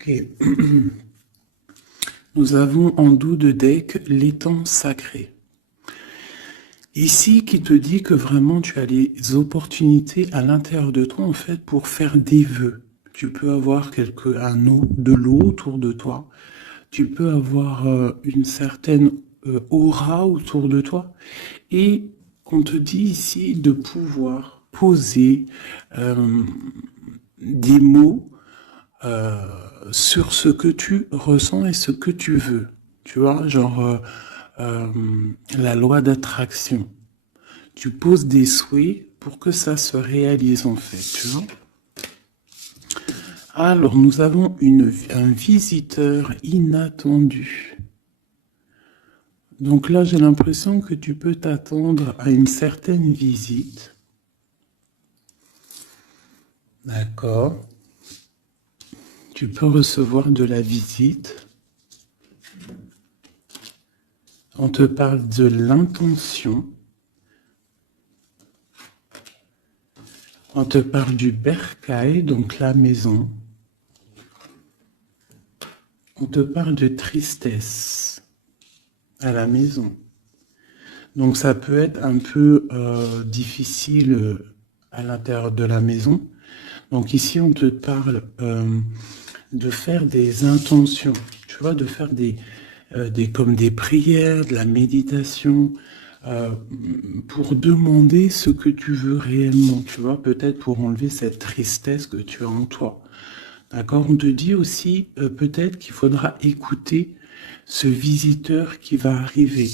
Ok. Nous avons en dos de deck l'étang sacré. Ici, qui te dit que vraiment tu as les opportunités à l'intérieur de toi, en fait, pour faire des vœux. Tu peux avoir de l'eau autour de toi. Tu peux avoir une certaine aura autour de toi. Et on te dit ici de pouvoir poser des mots sur ce que tu ressens et ce que tu veux. Tu vois, genre la loi d'attraction. Tu poses des souhaits pour que ça se réalise en fait, tu vois. Alors, nous avons un visiteur inattendu. Donc là, j'ai l'impression que tu peux t'attendre à une certaine visite. D'accord. Tu peux recevoir de la visite. On te parle de l'intention. On te parle du bercail, donc la maison. On te parle de tristesse à la maison. Donc ça peut être un peu difficile à l'intérieur de la maison. Donc ici, on te parle de faire des intentions, tu vois, de faire comme des prières, de la méditation, pour demander ce que tu veux réellement, tu vois, peut-être pour enlever cette tristesse que tu as en toi. D'accord? On te dit aussi peut-être qu'il faudra écouter ce visiteur qui va arriver.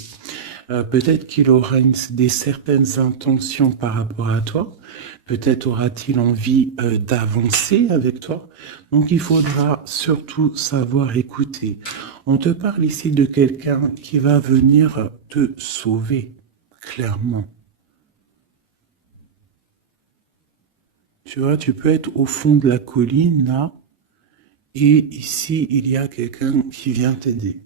Peut-être qu'il aura des certaines intentions par rapport à toi. Peut-être aura-t-il envie d'avancer avec toi. Donc il faudra surtout savoir écouter. On te parle ici de quelqu'un qui va venir te sauver, clairement. Tu vois, tu peux être au fond de la colline, là, et ici, il y a quelqu'un qui vient t'aider.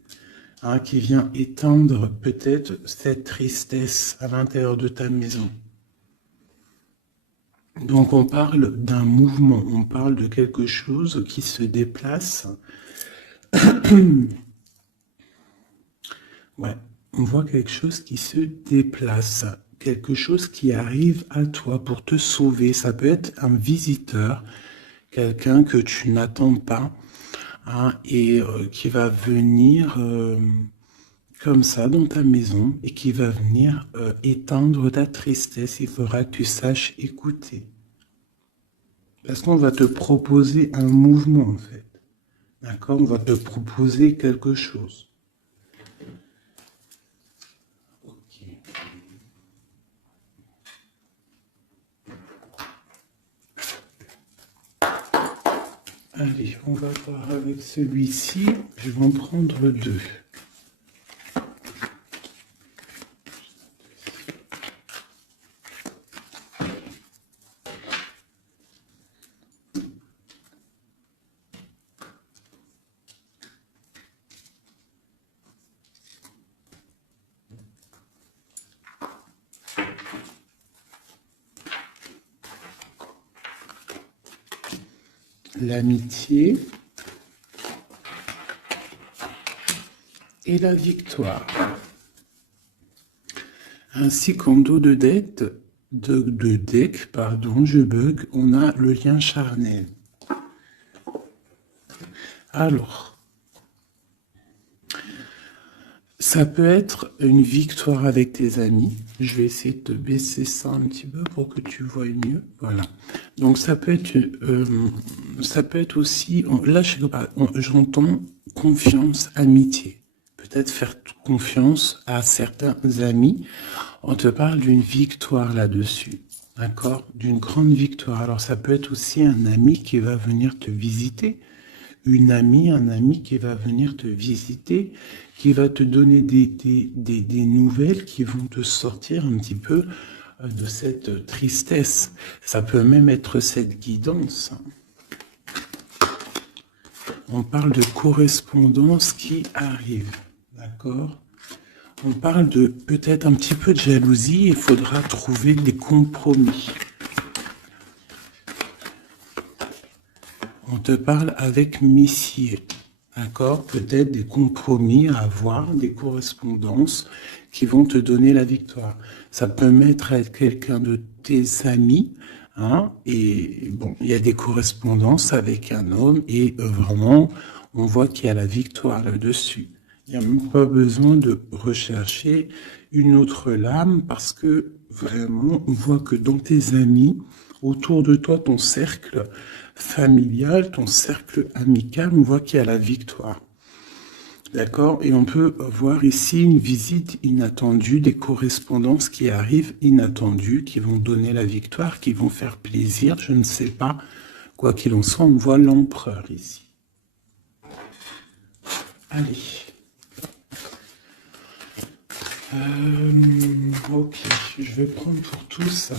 Hein, qui vient éteindre peut-être cette tristesse à l'intérieur de ta maison. Donc on parle d'un mouvement, on parle de quelque chose qui se déplace. Ouais, on voit quelque chose qui se déplace, quelque chose qui arrive à toi pour te sauver. Ça peut être un visiteur, quelqu'un que tu n'attends pas, hein, et qui va venir comme ça dans ta maison et qui va venir éteindre ta tristesse. Il faudra que tu saches écouter. Parce qu'on va te proposer un mouvement en fait. D'accord? On va te proposer quelque chose. Ok. Allez, on va voir avec celui-ci. Je vais en prendre deux. L'amitié et la victoire. Ainsi qu'en dos de deck, je bug, on a le lien charnel. Alors, ça peut être une victoire avec tes amis. Je vais essayer de te baisser ça un petit peu pour que tu vois mieux. Voilà. Donc ça peut être aussi, là j'entends confiance, amitié. Peut-être faire confiance à certains amis. On te parle d'une victoire là-dessus. D'accord? D'une grande victoire. Alors ça peut être aussi un ami qui va venir te visiter. Un ami qui va venir te visiter, qui va te donner des nouvelles qui vont te sortir un petit peu de cette tristesse. Ça peut même être cette guidance. On parle de correspondance qui arrive, d'accord? On parle de peut-être un petit peu de jalousie, il faudra trouver des compromis. On te parle avec Messier. D'accord? Peut-être des compromis à avoir, des correspondances qui vont te donner la victoire. Ça peut être quelqu'un de tes amis, hein, et bon, il y a des correspondances avec un homme, et vraiment, on voit qu'il y a la victoire là-dessus. Il n'y a même pas besoin de rechercher une autre lame, parce que vraiment, on voit que dans tes amis, autour de toi, ton cercle familial, ton cercle amical, on voit qu'il y a la victoire. D'accord? Et on peut voir ici une visite inattendue, des correspondances qui arrivent inattendues, qui vont donner la victoire, qui vont faire plaisir, je ne sais pas. Quoi qu'il en soit, on voit l'empereur ici. Allez. Ok, je vais prendre pour tous.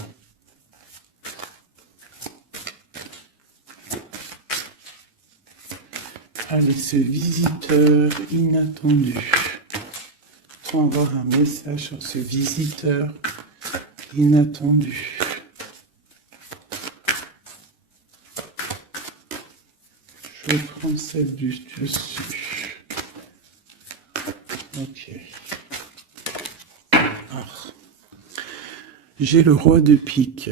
Allez, ce visiteur inattendu. On va avoir un message sur ce visiteur inattendu. Je prends celle du dessus. Ok. J'ai le roi de pique.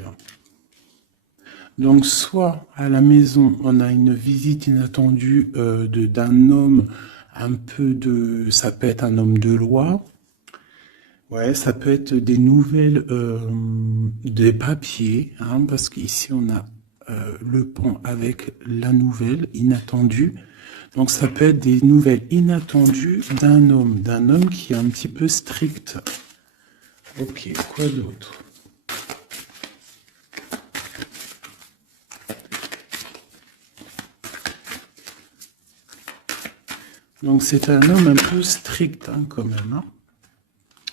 Donc, soit à la maison, on a une visite inattendue d'un homme, un peu de... Ça peut être un homme de loi. Ouais, ça peut être des nouvelles, des papiers, hein, parce qu'ici, on a le pont avec la nouvelle inattendue. Donc, ça peut être des nouvelles inattendues d'un homme qui est un petit peu strict. Ok, quoi d'autre? Donc c'est un homme un peu strict hein, quand même. Hein.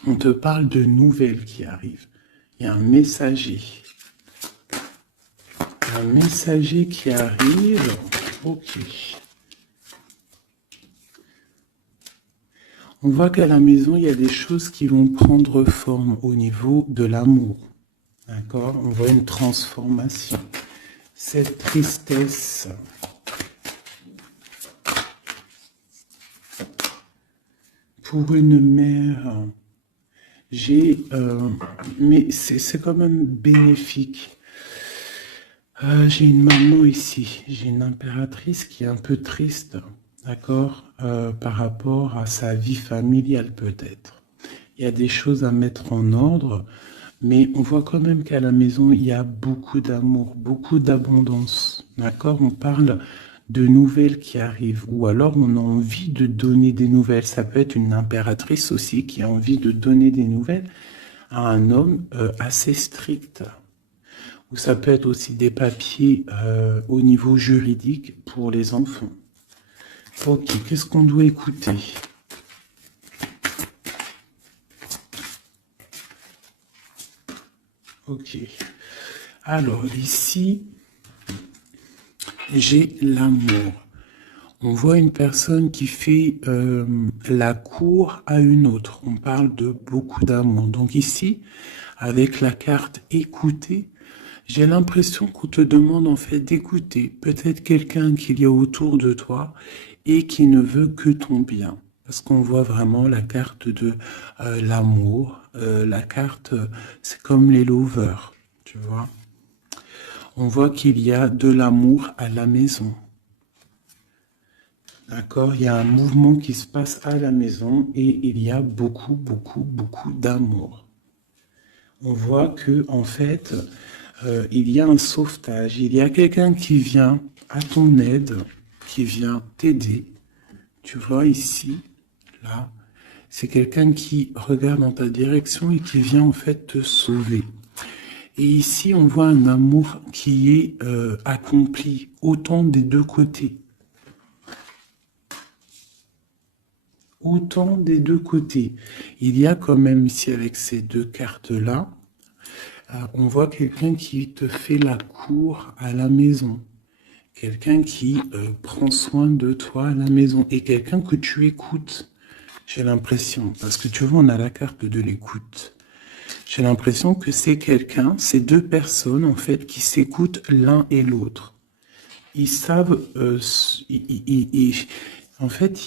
On te parle de nouvelles qui arrivent. Il y a un messager. Un messager qui arrive. Ok. On voit qu'à la maison, il y a des choses qui vont prendre forme au niveau de l'amour. D'accord? On voit une transformation. Cette tristesse... Pour une mère, mais c'est quand même bénéfique. J'ai une maman ici, j'ai une impératrice qui est un peu triste, d'accord, par rapport à sa vie familiale peut-être. Il y a des choses à mettre en ordre, mais on voit quand même qu'à la maison, il y a beaucoup d'amour, beaucoup d'abondance, d'accord? On parle de nouvelles qui arrivent, ou alors on a envie de donner des nouvelles. Ça peut être une impératrice aussi qui a envie de donner des nouvelles à un homme assez strict. Ou ça peut être aussi des papiers au niveau juridique pour les enfants. Ok, qu'est-ce qu'on doit écouter? Ok. Alors ici, j'ai l'amour. On voit une personne qui fait la cour à une autre. On parle de beaucoup d'amour. Donc ici, avec la carte écouter, j'ai l'impression qu'on te demande en fait d'écouter peut-être quelqu'un qu'il y a autour de toi et qui ne veut que ton bien. Parce qu'on voit vraiment la carte de l'amour. La carte, c'est comme les lovers, tu vois. On voit qu'il y a de l'amour à la maison. D'accord, il y a un mouvement qui se passe à la maison et il y a beaucoup, beaucoup, beaucoup d'amour. On voit que en fait, il y a un sauvetage, il y a quelqu'un qui vient à ton aide, qui vient t'aider. Tu vois ici, là, c'est quelqu'un qui regarde dans ta direction et qui vient en fait te sauver. Et ici, on voit un amour qui est accompli autant des deux côtés. Autant des deux côtés. Il y a quand même ici avec ces deux cartes-là, on voit quelqu'un qui te fait la cour à la maison. Quelqu'un qui prend soin de toi à la maison. Et quelqu'un que tu écoutes, j'ai l'impression. Parce que tu vois, on a la carte de l'écoute. J'ai l'impression que c'est quelqu'un, c'est deux personnes en fait, qui s'écoutent l'un et l'autre. ils savent, en fait,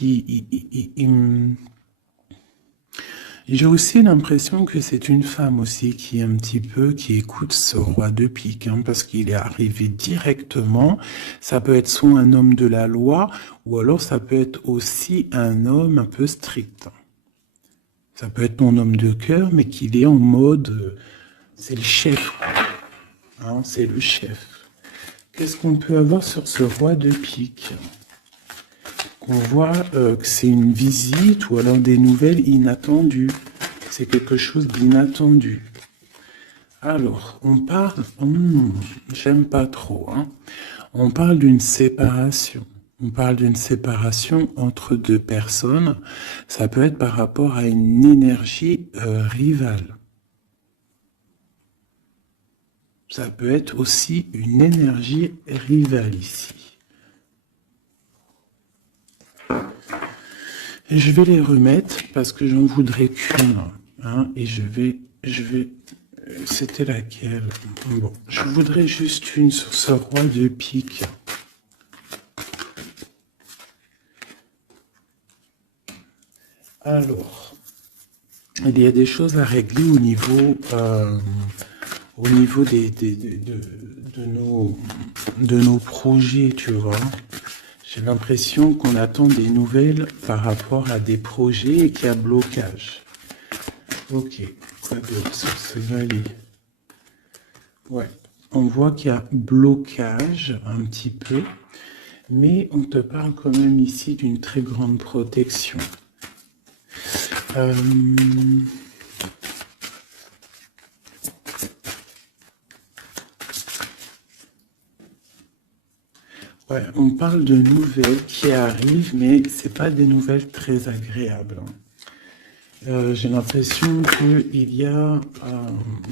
j'ai aussi l'impression que c'est une femme aussi qui est un petit peu, qui écoute ce roi de pique, hein, parce qu'il est arrivé directement. Ça peut être soit un homme de la loi, ou alors ça peut être aussi un homme un peu strict. Ça peut être ton homme de cœur, mais qu'il est en mode, c'est le chef, hein, c'est le chef. Qu'est-ce qu'on peut avoir sur ce roi de pique? On voit que c'est une visite ou alors des nouvelles inattendues. C'est quelque chose d'inattendu. Alors, on parle... j'aime pas trop. Hein. On parle d'une séparation. On parle d'une séparation entre deux personnes. Ça peut être par rapport à une énergie rivale. Ça peut être aussi une énergie rivale ici. Et je vais les remettre parce que j'en voudrais qu'une. Hein, et je vais, c'était laquelle? Bon, je voudrais juste une sur ce roi de pique. Alors, il y a des choses à régler au niveau de nos projets, tu vois. J'ai l'impression qu'on attend des nouvelles par rapport à des projets et qu'il y a blocage. Ok, quoi d'autre sur ce valet? Ouais, on voit qu'il y a blocage un petit peu, mais on te parle quand même ici d'une très grande protection. Ouais, on parle de nouvelles qui arrivent, mais c'est pas des nouvelles très agréables. J'ai l'impression qu'il y a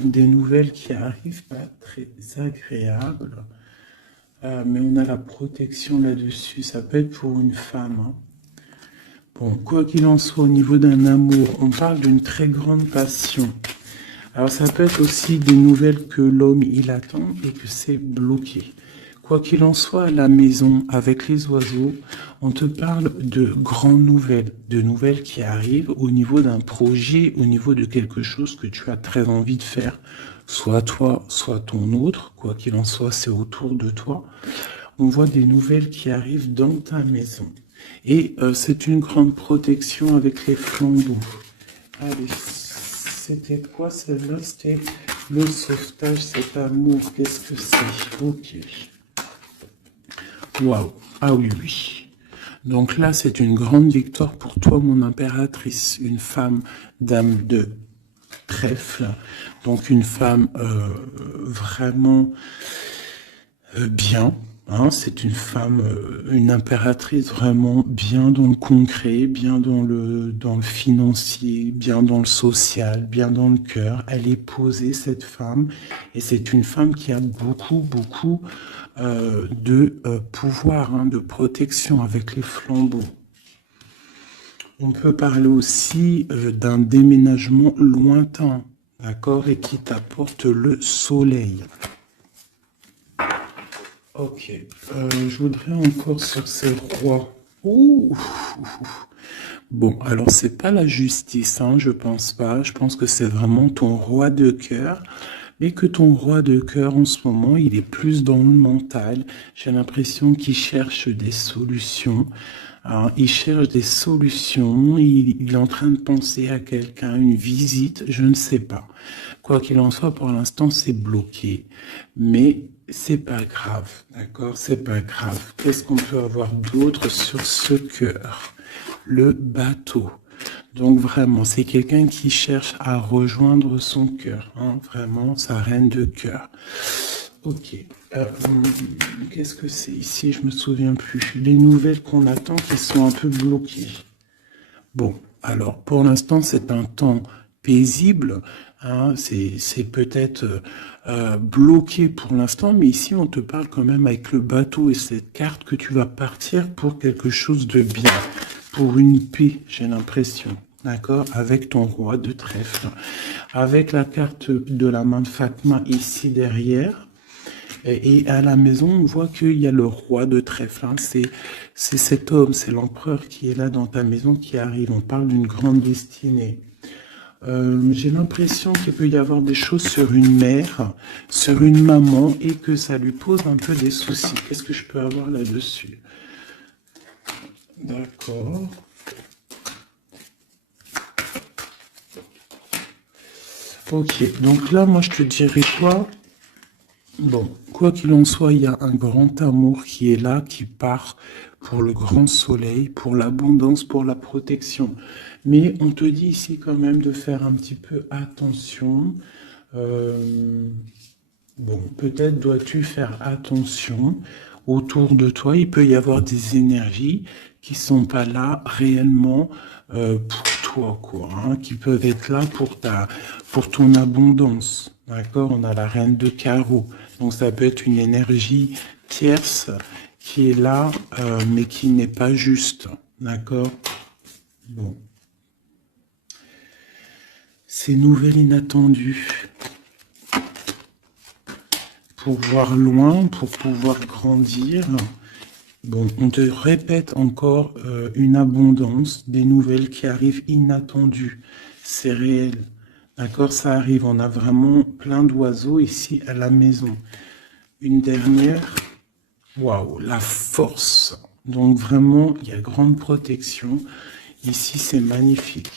des nouvelles qui arrivent pas très agréables, mais on a la protection là-dessus. Ça peut être pour une femme. Hein. Bon, quoi qu'il en soit, au niveau d'un amour, on parle d'une très grande passion. Alors ça peut être aussi des nouvelles que l'homme il attend et que c'est bloqué. Quoi qu'il en soit, à la maison, avec les oiseaux, on te parle de grandes nouvelles, de nouvelles qui arrivent au niveau d'un projet, au niveau de quelque chose que tu as très envie de faire, soit toi, soit ton autre, quoi qu'il en soit, c'est autour de toi. On voit des nouvelles qui arrivent dans ta maison. Et c'est une grande protection avec les flambeaux. Allez, c'était quoi celle-là? C'était le sauvetage, cet amour, qu'est-ce que c'est? Ok. Waouh, ah oui, oui. Donc là, c'est une grande victoire pour toi, mon impératrice, une femme dame de trèfle, donc une femme vraiment bien. Hein, c'est une femme, une impératrice vraiment bien dans le concret, bien dans le financier, bien dans le social, bien dans le cœur. Elle est posée, cette femme, et c'est une femme qui a beaucoup de pouvoir, hein, de protection avec les flambeaux. On peut parler aussi d'un déménagement lointain, d'accord, et qui t'apporte le soleil. Ok, je voudrais encore sur ces rois. Ouh. Bon, alors c'est pas la justice, hein, je pense pas. Je pense que c'est vraiment ton roi de cœur. Mais que ton roi de cœur, en ce moment, il est plus dans le mental. J'ai l'impression qu'il cherche des solutions. Alors, il cherche des solutions. Il est en train de penser à quelqu'un, une visite, je ne sais pas. Quoi qu'il en soit, pour l'instant, c'est bloqué. Mais c'est pas grave, d'accord? C'est pas grave. Qu'est-ce qu'on peut avoir d'autre sur ce cœur? Le bateau. Donc vraiment, c'est quelqu'un qui cherche à rejoindre son cœur, hein, vraiment, sa reine de cœur. Ok. Qu'est-ce que c'est ici? Je me souviens plus. Les nouvelles qu'on attend qui sont un peu bloquées. Bon, alors pour l'instant, c'est un temps paisible. Hein, c'est peut-être bloqué pour l'instant, mais ici, on te parle quand même avec le bateau et cette carte que tu vas partir pour quelque chose de bien. Pour une paix, j'ai l'impression, d'accord, avec ton roi de trèfle, avec la carte de la main de Fatma ici derrière, Et à la maison, on voit qu'il y a le roi de trèfle. Hein. C'est cet homme, c'est l'empereur qui est là dans ta maison qui arrive. On parle d'une grande destinée. J'ai l'impression qu'il peut y avoir des choses sur une mère, sur une maman, et que ça lui pose un peu des soucis. Qu'est-ce que je peux avoir là-dessus? D'accord. Ok, donc là, moi, je te dirais quoi? Bon, quoi qu'il en soit, il y a un grand amour qui est là, qui part pour le grand soleil, pour l'abondance, pour la protection. Mais on te dit ici quand même de faire un petit peu attention. Euh, Bon, peut-être dois-tu faire attention autour de toi. Il peut y avoir des énergies qui sont pas là réellement pour toi, quoi, hein, qui peuvent être là pour ton abondance. D'accord? On a la reine de carreau. Donc ça peut être une énergie tierce qui est là, mais qui n'est pas juste. D'accord? Bon. Ces nouvelles inattendues. Pour voir loin, pour pouvoir grandir. Bon, on te répète encore une abondance, des nouvelles qui arrivent inattendues. C'est réel. D'accord, ça arrive. On a vraiment plein d'oiseaux ici à la maison. Une dernière. Waouh, la force. Donc vraiment, il y a grande protection. Ici, c'est magnifique.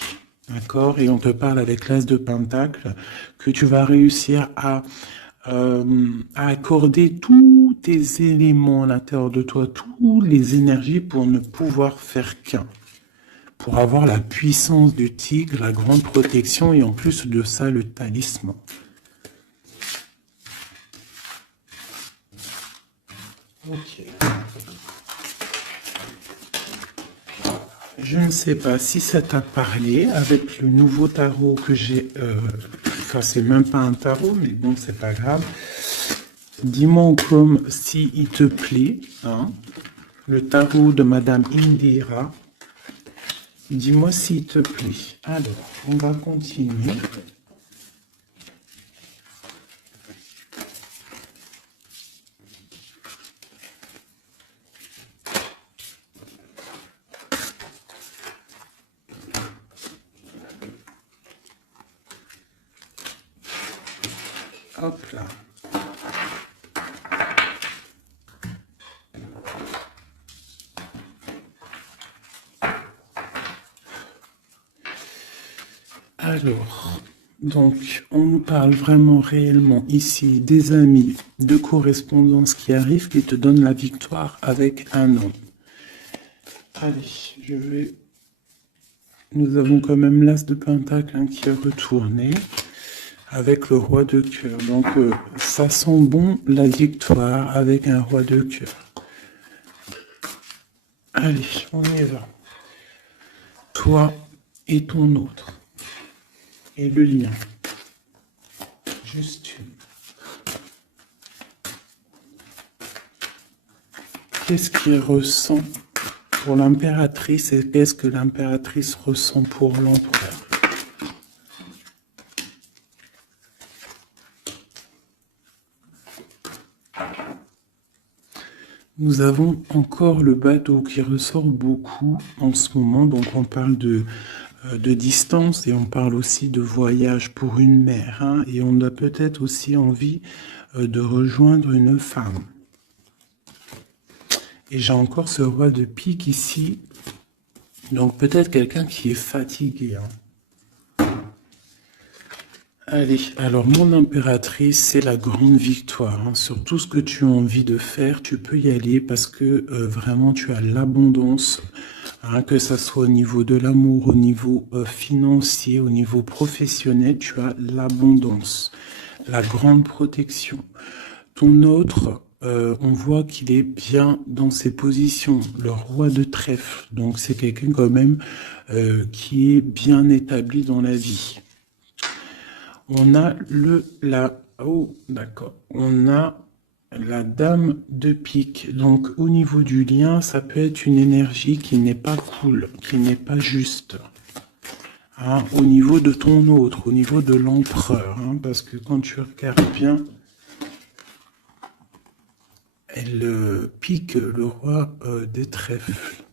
D'accord? Et on te parle avec l'As de Pentacle que tu vas réussir à accorder tous tes éléments à l'intérieur de toi, toutes les énergies pour ne pouvoir faire qu'un. Pour avoir la puissance du tigre, la grande protection et en plus de ça, le talisman. Ok. Je ne sais pas si ça t'a parlé avec le nouveau tarot que j'ai. Enfin, c'est même pas un tarot, mais bon, c'est pas grave. Dis-moi comme si il te plaît, hein, le tarot de Madame Indira. Dis-moi s'il te plaît. Alors, on va continuer. Hop là. Alors, donc, on nous parle vraiment réellement ici des amis de correspondance qui arrivent, qui te donnent la victoire avec un homme. Allez, je vais... Nous avons quand même l'As de Pentacle hein, qui est retourné avec le roi de cœur. Donc, ça sent bon la victoire avec un roi de cœur. Allez, on y va. Toi et ton autre. Et le lien. Juste une. Qu'est-ce qu'il ressent pour l'impératrice et qu'est-ce que l'impératrice ressent pour l'empereur? Nous avons encore le bateau qui ressort beaucoup en ce moment, donc on parle de distance et on parle aussi de voyage pour une mère, hein, et on a peut-être aussi envie de rejoindre une femme. Et j'ai encore ce roi de pique ici, donc peut-être quelqu'un qui est fatigué. Hein. Allez, alors mon impératrice, c'est la grande victoire. Hein. Sur tout ce que tu as envie de faire, tu peux y aller parce que vraiment tu as l'abondance, hein, que ça soit au niveau de l'amour, au niveau financier, au niveau professionnel, tu as l'abondance, la grande protection. Ton autre, on voit qu'il est bien dans ses positions, le roi de trèfle. Donc c'est quelqu'un quand même qui est bien établi dans la vie. On a on a la dame de pique. Donc, au niveau du lien, ça peut être une énergie qui n'est pas cool, qui n'est pas juste. Hein, au niveau de ton autre, au niveau de l'empereur. Hein, parce que quand tu regardes bien, elle pique le roi des trèfles.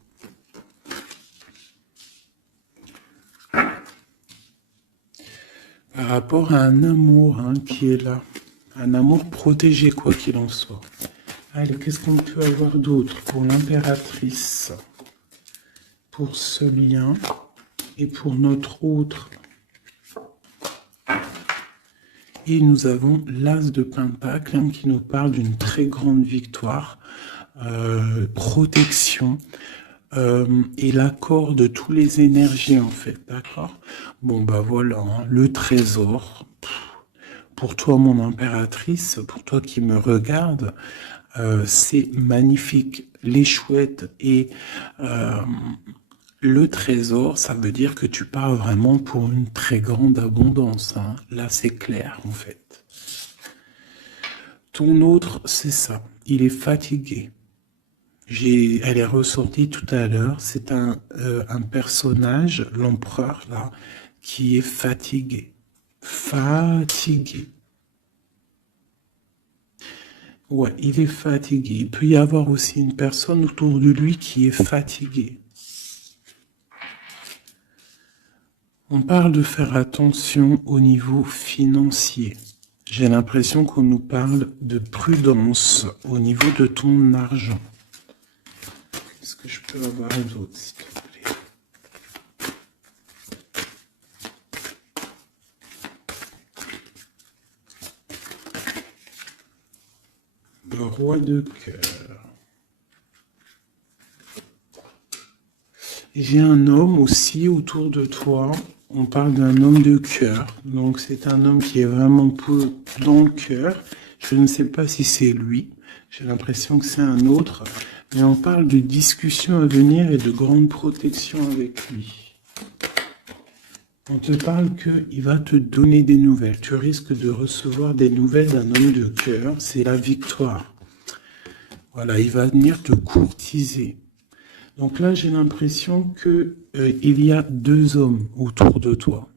Par rapport à un amour qui est là. Un amour protégé, quoi qu'il en soit. Allez, qu'est-ce qu'on peut avoir d'autre pour l'impératrice? Pour ce lien et pour notre autre. Et nous avons l'As de Pentacle qui nous parle d'une très grande victoire, protection et l'accord de toutes les énergies en fait, d'accord? Bon bah voilà, le trésor. Pour toi mon impératrice, pour toi qui me regarde, c'est magnifique. Les chouettes et le trésor, ça veut dire que tu pars vraiment pour une très grande abondance. Là, c'est clair, en fait. Ton autre, c'est ça. Il est fatigué. Elle est ressortie tout à l'heure. C'est un personnage, l'empereur, là, qui est fatigué. Fatigué. Ouais, il est fatigué. Il peut y avoir aussi une personne autour de lui qui est fatiguée. On parle de faire attention au niveau financier. J'ai l'impression qu'on nous parle de prudence au niveau de ton argent. Qu'est-ce que je peux avoir d'autre, s'il te plaît? Le roi de cœur. J'ai un homme aussi autour de toi. On parle d'un homme de cœur. Donc c'est un homme qui est vraiment dans le cœur. Je ne sais pas si c'est lui. J'ai l'impression que c'est un autre. Mais on parle de discussions à venir et de grande protection avec lui. On te parle qu'il va te donner des nouvelles. Tu risques de recevoir des nouvelles d'un homme de cœur. C'est la victoire. Voilà, il va venir te courtiser. Donc là, j'ai l'impression qu'il y a deux hommes autour de toi.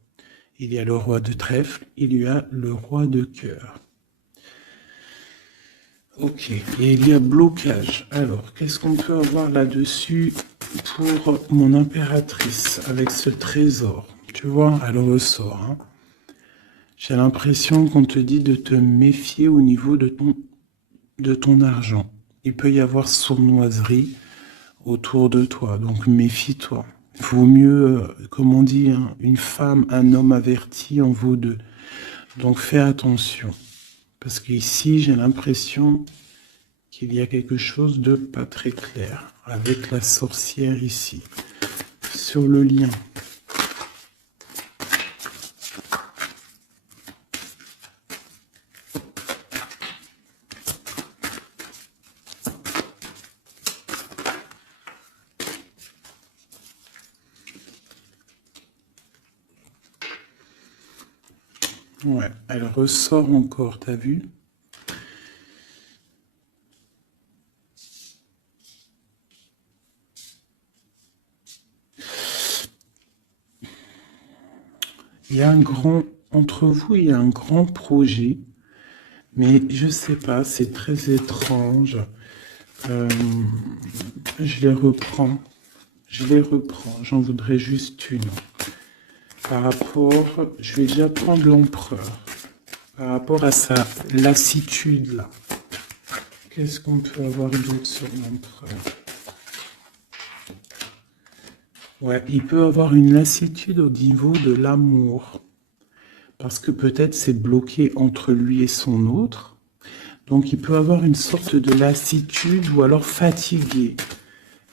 Il y a le roi de trèfle, il y a le roi de cœur. Ok, et il y a blocage. Alors, qu'est-ce qu'on peut avoir là-dessus pour mon impératrice avec ce trésor? Tu vois, elle ressort. J'ai l'impression qu'on te dit de te méfier au niveau de ton argent. Il peut y avoir sournoiserie autour de toi, donc méfie-toi. Il vaut mieux, comme on dit, une femme, un homme averti en vaut deux. Donc fais attention. Parce qu'ici, j'ai l'impression qu'il y a quelque chose de pas très clair avec la sorcière ici. Sur le lien. Ouais, elle ressort encore, t'as vu? Il y a entre vous, il y a un grand projet, mais je sais pas, c'est très étrange. Je les reprends, j'en voudrais juste une. Par rapport, je vais déjà prendre l'empereur. Par rapport à sa lassitude là. Qu'est-ce qu'on peut avoir d'autre sur l'empereur? Ouais, il peut avoir une lassitude au niveau de l'amour. Parce que peut-être c'est bloqué entre lui et son autre. Donc il peut avoir une sorte de lassitude ou alors fatigué.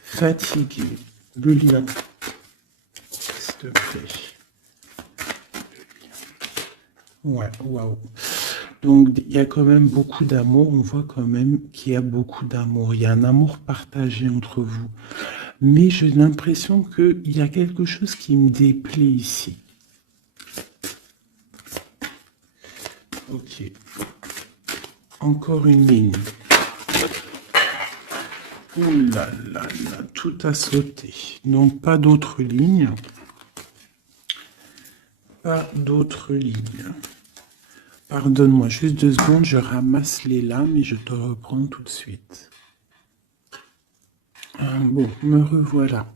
Fatigué. Le lien. S'il te plaît. Ouais, waouh. Donc il y a quand même beaucoup d'amour. On voit quand même qu'il y a beaucoup d'amour. Il y a un amour partagé entre vous. Mais j'ai l'impression qu'il y a quelque chose qui me déplaît ici. Ok. Encore une ligne. Ouh là là là, tout a sauté. Donc pas d'autres lignes. Pas d'autres lignes. Pardonne-moi, juste 2 secondes, je ramasse les lames et je te reprends tout de suite. Bon, me revoilà.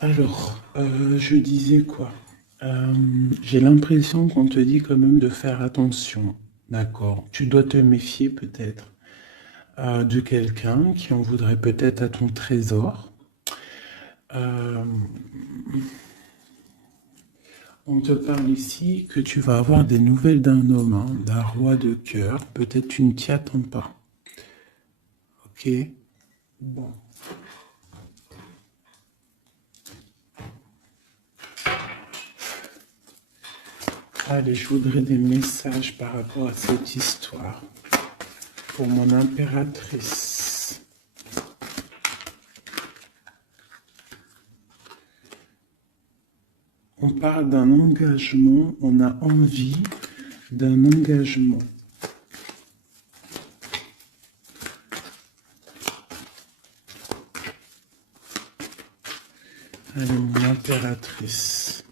Alors, je disais quoi? J'ai l'impression qu'on te dit quand même de faire attention. D'accord. Tu dois te méfier peut-être de quelqu'un qui en voudrait peut-être à ton trésor. Euh, on te parle ici que tu vas avoir des nouvelles d'un homme, hein, d'un roi de cœur. Peut-être tu ne t'y attends pas. Ok? Bon. Allez, je voudrais des messages par rapport à cette histoire. Pour mon impératrice. On parle d'un engagement, on a envie d'un engagement. Allez, mon impératrice.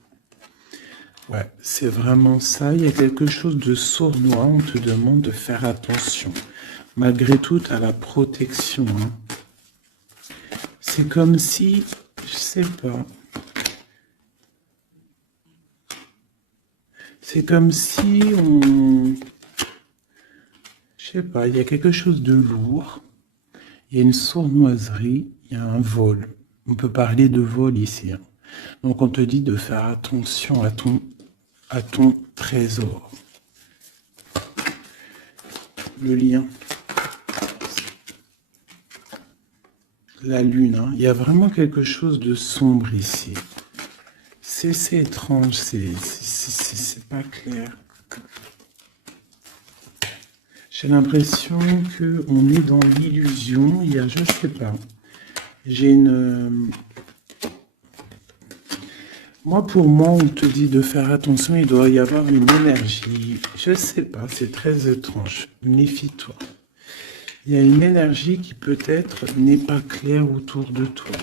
Ouais, c'est vraiment ça. Il y a quelque chose de sournois. On te demande de faire attention. Malgré tout, à la protection. Hein. C'est comme si, je sais pas. C'est comme si on... Je sais pas, il y a quelque chose de lourd. Il y a une sournoiserie, il y a un vol. On peut parler de vol ici. Hein. Donc on te dit de faire attention à ton trésor. Le lien. La lune. Hein. Il y a vraiment quelque chose de sombre ici. C'est étrange, c'est pas clair. J'ai l'impression qu'on est dans l'illusion. Il y a, je sais pas. J'ai une... Pour moi, on te dit de faire attention, il doit y avoir une énergie. Je sais pas, c'est très étrange. Méfie-toi. Il y a une énergie qui peut-être n'est pas claire autour de toi.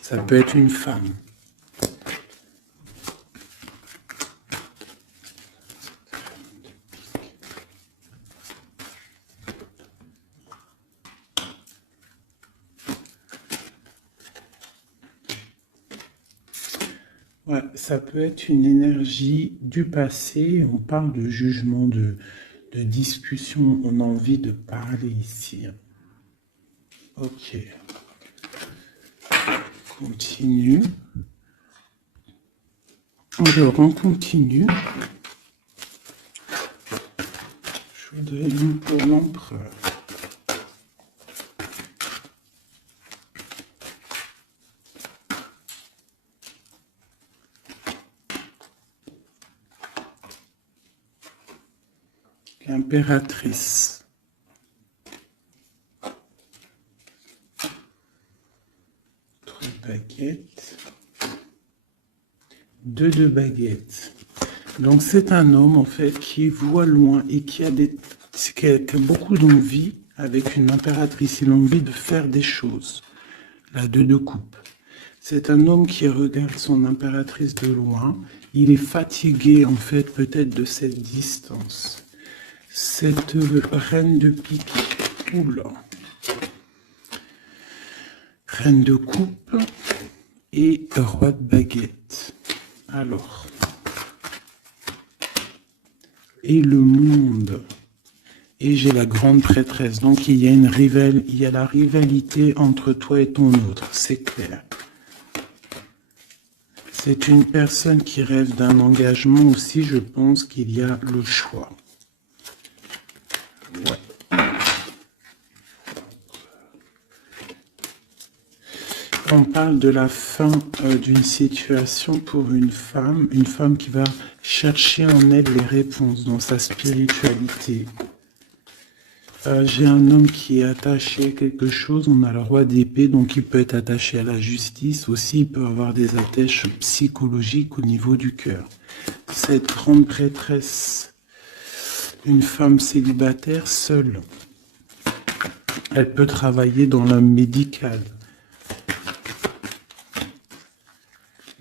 Ça peut être une femme. Ouais, ça peut être une énergie du passé. On parle de jugement, de discussion. On a envie de parler ici. Ok. Continue. Alors, on continue. Je voudrais une pour l'empereur. L'impératrice. 3 baguettes. 2 de baguettes. Donc c'est un homme en fait qui voit loin et qui a beaucoup d'envie avec une impératrice. Il a envie de faire des choses. La 2 de coupe. C'est un homme qui regarde son impératrice de loin. Il est fatigué en fait peut-être de cette distance. Cette reine de pique. Oula. Reine de coupe et roi de baguette. Alors. Et le monde. Et j'ai la grande prêtresse. Donc il y a la rivalité entre toi et ton autre. C'est clair. C'est une personne qui rêve d'un engagement aussi. Je pense qu'il y a le choix. Ouais. On parle de la fin d'une situation pour une femme qui va chercher en elle les réponses dans sa spiritualité. J'ai un homme qui est attaché à quelque chose, on a le roi d'épée, donc il peut être attaché à la justice, aussi il peut avoir des attaches psychologiques au niveau du cœur. Cette grande prêtresse, une femme célibataire seule, elle peut travailler dans le médical.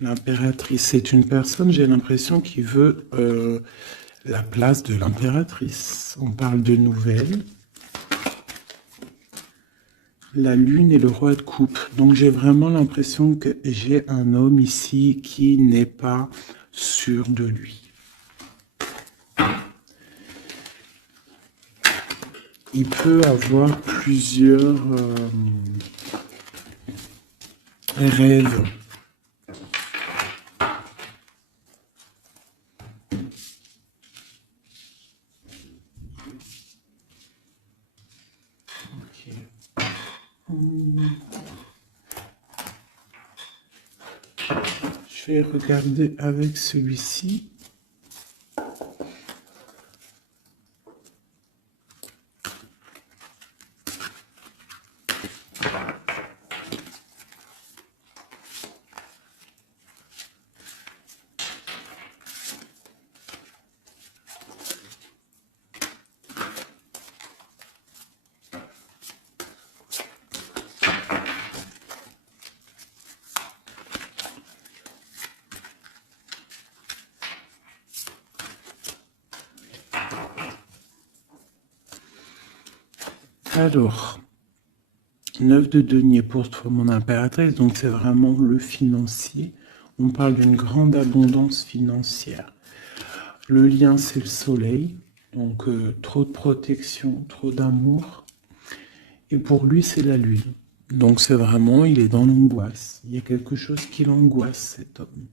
L'impératrice, c'est une personne, j'ai l'impression, qui veut la place de l'impératrice. On parle de nouvelles. La lune et le roi de coupe. Donc j'ai vraiment l'impression que j'ai un homme ici qui n'est pas sûr de lui. Il peut avoir plusieurs rêves. Je vais regarder avec celui-ci. Alors, 9 de denier pour toi, mon impératrice, donc c'est vraiment le financier. On parle d'une grande abondance financière. Le lien, c'est le soleil, donc trop de protection, trop d'amour. Et pour lui, c'est la lune. Donc c'est vraiment, il est dans l'angoisse. Il y a quelque chose qui l'angoisse, cet homme.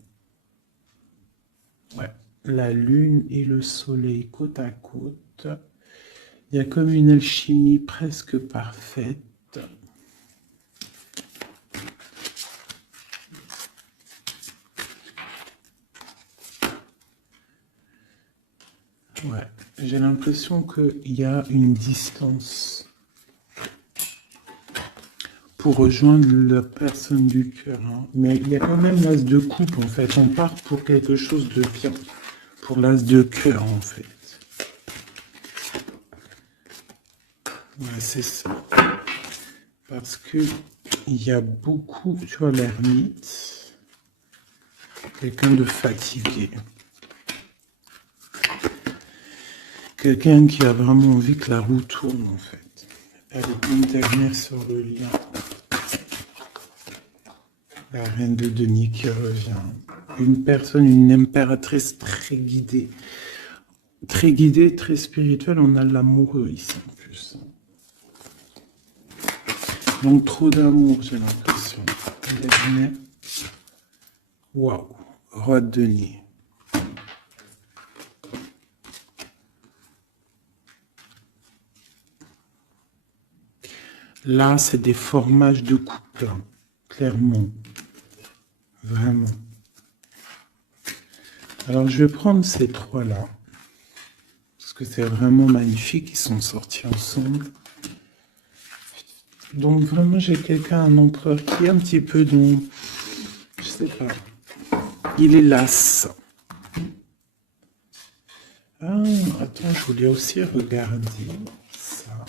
Ouais, la lune et le soleil côte à côte. Il y a comme une alchimie presque parfaite. Ouais, j'ai l'impression qu'il y a une distance pour rejoindre la personne du cœur. Hein. Mais il y a quand même l'as de coupe, en fait. On part pour quelque chose de bien. Pour l'as de cœur, en fait. Ouais, c'est ça. Parce que il y a beaucoup, tu vois, l'ermite, quelqu'un de fatigué. Quelqu'un qui a vraiment envie que la roue tourne, en fait. Allez, une dernière sur le lien. La reine de denier qui revient. Une personne, une impératrice très guidée. Très guidée, très spirituelle. On a l'amoureux ici, en plus. Donc, trop d'amour, j'ai l'impression. Waouh. Roi de denier. Là, c'est des formages de couple, hein, clairement. Vraiment. Alors, je vais prendre ces trois-là. Parce que c'est vraiment magnifique. Ils sont sortis ensemble. Donc, vraiment, j'ai quelqu'un, un empereur qui est un petit peu dans... Je sais pas. Il est las. Ah, attends, je voulais aussi regarder ça.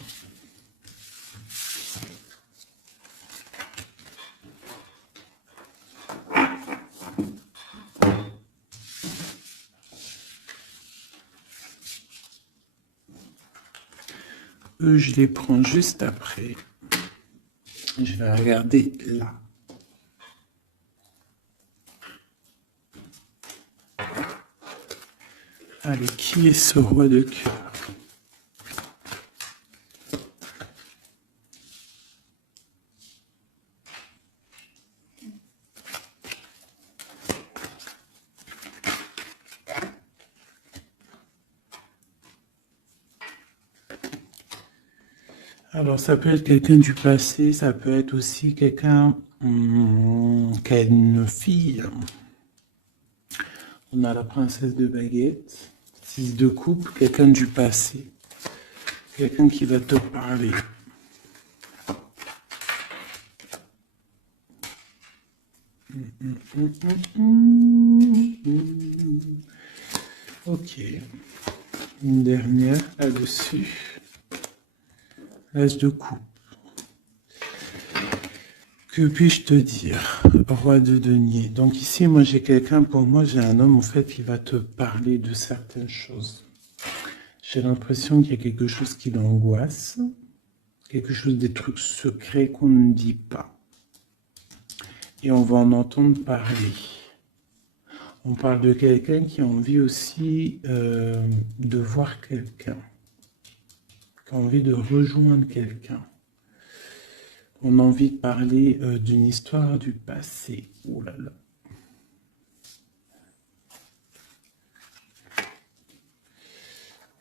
Eux, je les prends juste après. Je vais regarder là. Allez, qui est ce roi de cœur? Alors, ça peut être quelqu'un du passé, ça peut être aussi quelqu'un qui a une fille. On a la princesse de baguette, 6 de coupe, quelqu'un du passé, quelqu'un qui va te parler. Ok, une dernière là-dessus. L'as de coupe. Que puis-je te dire, roi de denier? Donc ici, moi j'ai quelqu'un, pour moi j'ai un homme en fait qui va te parler de certaines choses. J'ai l'impression qu'il y a quelque chose qui l'angoisse, quelque chose, des trucs secrets qu'on ne dit pas. Et on va en entendre parler. On parle de quelqu'un qui a envie aussi de voir quelqu'un, qui a envie de rejoindre quelqu'un. On a envie de parler d'une histoire du passé. Oh là là.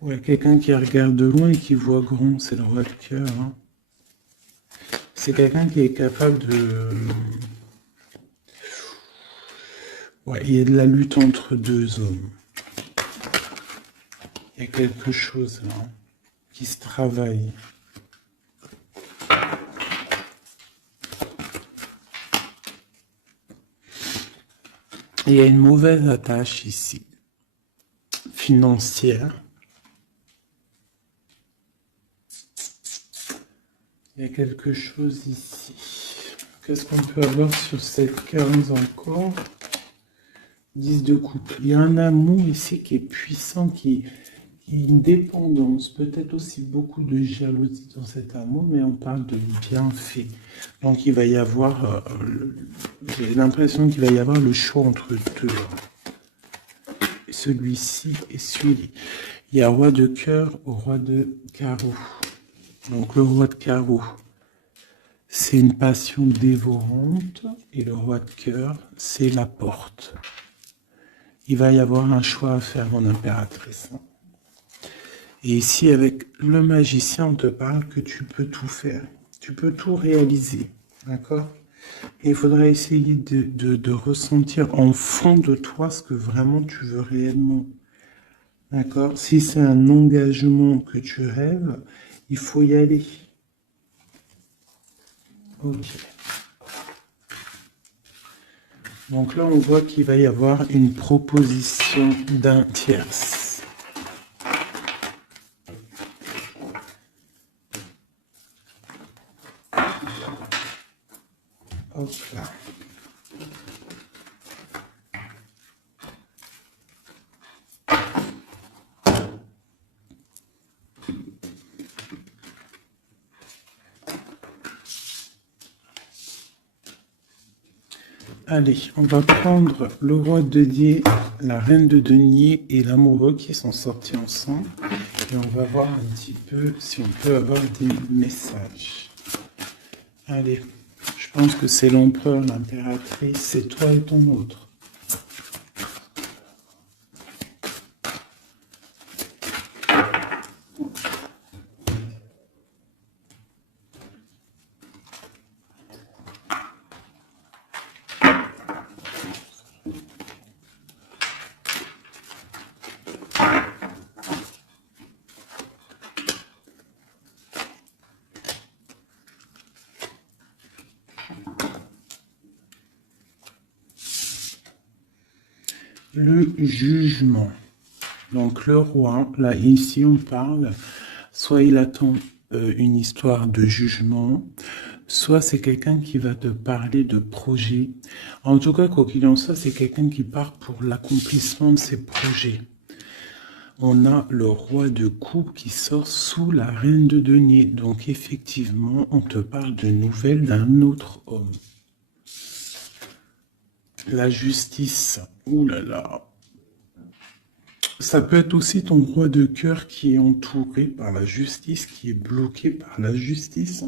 Ouais, quelqu'un qui regarde de loin et qui voit grand, c'est le roi de cœur. Hein. C'est quelqu'un qui est capable de... Ouais, il y a de la lutte entre deux hommes. Il y a quelque chose là, hein, qui se travaille. Il y a une mauvaise attache ici, financière. Il y a quelque chose ici. Qu'est-ce qu'on peut avoir sur cette case encore? 10 de coupe. Il y a un amour ici qui est puissant, qui est une dépendance, peut-être aussi beaucoup de jalousie dans cet amour, mais on parle de bienfait. Donc il va y avoir, j'ai l'impression qu'il va y avoir le choix entre deux. Celui-ci et celui-ci. Il y a roi de cœur au roi de carreau. Donc le roi de carreau, c'est une passion dévorante, et le roi de cœur, c'est la porte. Il va y avoir un choix à faire, mon impératrice. Et ici, avec le magicien, on te parle que tu peux tout faire. Tu peux tout réaliser. D'accord? Et il faudra essayer de ressentir en fond de toi ce que vraiment tu veux réellement. D'accord? Si c'est un engagement que tu rêves, il faut y aller. Ok. Donc là, on voit qu'il va y avoir une proposition d'un tierce. Hop là. Allez, on va prendre le roi de denier, la reine de denier et l'amoureux qui sont sortis ensemble. Et on va voir un petit peu si on peut avoir des messages. Allez, je pense que c'est l'empereur, l'impératrice, c'est toi et ton autre. Le jugement. Donc le roi, là ici on parle, soit il attend une histoire de jugement, soit c'est quelqu'un qui va te parler de projet. En tout cas, quoi qu'il en soit, c'est quelqu'un qui part pour l'accomplissement de ses projets. On a le roi de coupe qui sort sous la reine de denier. Donc effectivement, on te parle de nouvelles d'un autre homme. La justice. Ouh là là. Ça peut être aussi ton roi de cœur qui est entouré par la justice, qui est bloqué par la justice.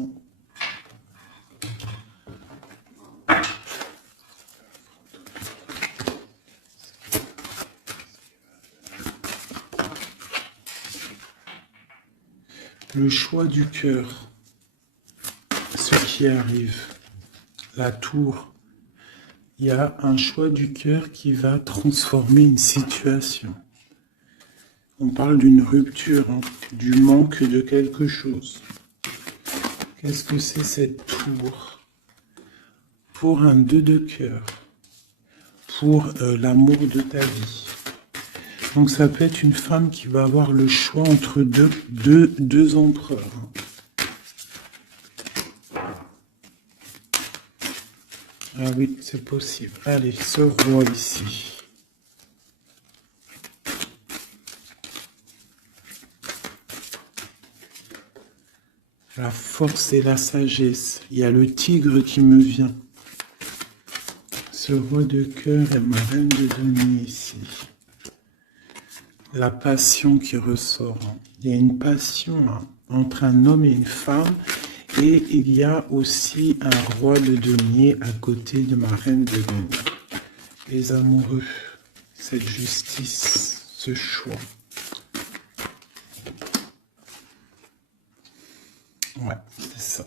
Le choix du cœur. Ce qui arrive. La tour. Il y a un choix du cœur qui va transformer une situation. On parle d'une rupture, hein, du manque de quelque chose. Qu'est-ce que c'est cette tour? Pour un 2 de cœur, pour l'amour de ta vie. Donc ça peut être une femme qui va avoir le choix entre deux empereurs. Ah oui, c'est possible. Allez, ce roi ici. La force et la sagesse. Il y a le tigre qui me vient. Ce roi de cœur et ma reine de denier ici. La passion qui ressort. Il y a une passion entre un homme et une femme. Et il y a aussi un roi de denier à côté de ma reine de denier. Les amoureux, cette justice, ce choix. Ouais, c'est ça.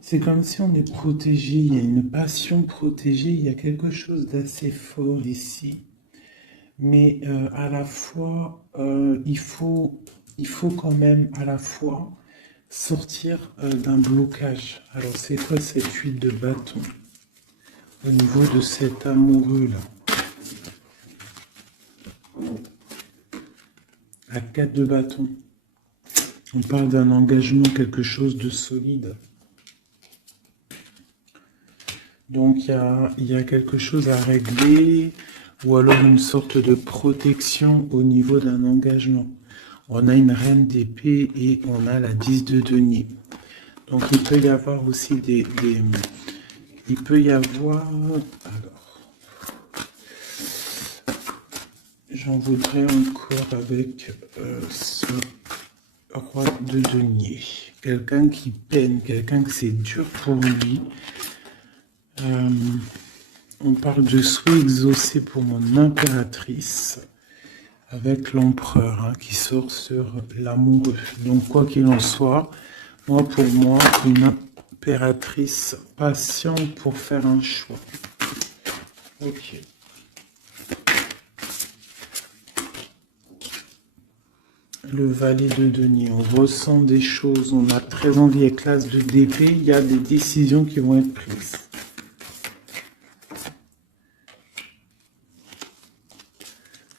C'est comme si on est protégé, il y a une passion protégée, il y a quelque chose d'assez fort ici. Mais à la fois, il faut quand même à la fois sortir d'un blocage. Alors c'est quoi cette huile de bâton au niveau de cet amoureux-là? La 4 de bâton. On parle d'un engagement, quelque chose de solide. Donc il y a quelque chose à régler, ou alors une sorte de protection au niveau d'un engagement. On a une reine d'épée et on a la 10 de denier. Donc il peut y avoir aussi il peut y avoir... Alors, j'en voudrais encore avec ce roi de denier. Quelqu'un qui peine, quelqu'un que c'est dur pour lui. On parle de souhait exaucé pour mon impératrice avec l'empereur qui sort sur l'amoureux. Donc quoi qu'il en soit, pour moi, une impératrice patiente pour faire un choix. Ok. Le valet de denier, on ressent des choses, on a très envie avec l'as de d'épée, il y a des décisions qui vont être prises.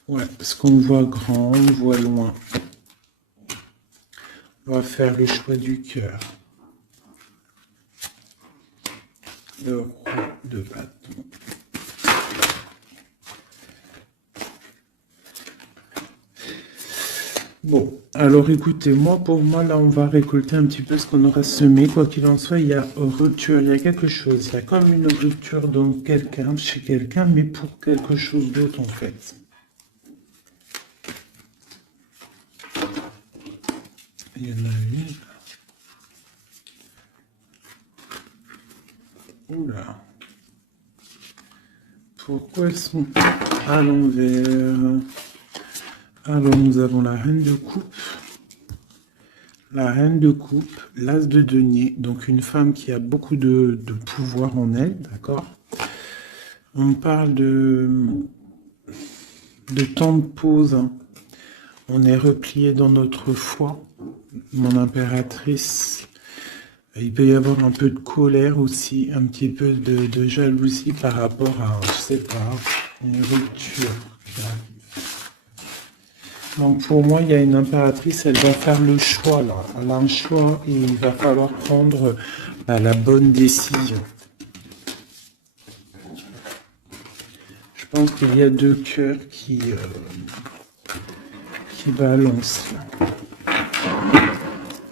Ouais, parce qu'on voit grand, on voit loin. On va faire le choix du cœur. Le roi de bâton. Bon, alors écoutez, pour moi, là, on va récolter un petit peu ce qu'on aura semé. Quoi qu'il en soit, il y a rupture, il y a quelque chose. Il y a comme une rupture dans quelqu'un, chez quelqu'un, mais pour quelque chose d'autre, en fait. Il y en a une. Oula. Pourquoi elles sont à l'envers? Alors, nous avons la reine de coupe. La reine de coupe, l'as de denier, donc une femme qui a beaucoup de pouvoir en elle, d'accord? On parle de temps de pause. On est replié dans notre foi. Mon impératrice, il peut y avoir un peu de colère aussi, un petit peu de jalousie par rapport à, je sais pas, une rupture. Donc pour moi, il y a une impératrice, elle va faire le choix là. Elle a un choix et il va falloir prendre la bonne décision. Je pense qu'il y a deux cœurs qui balancent.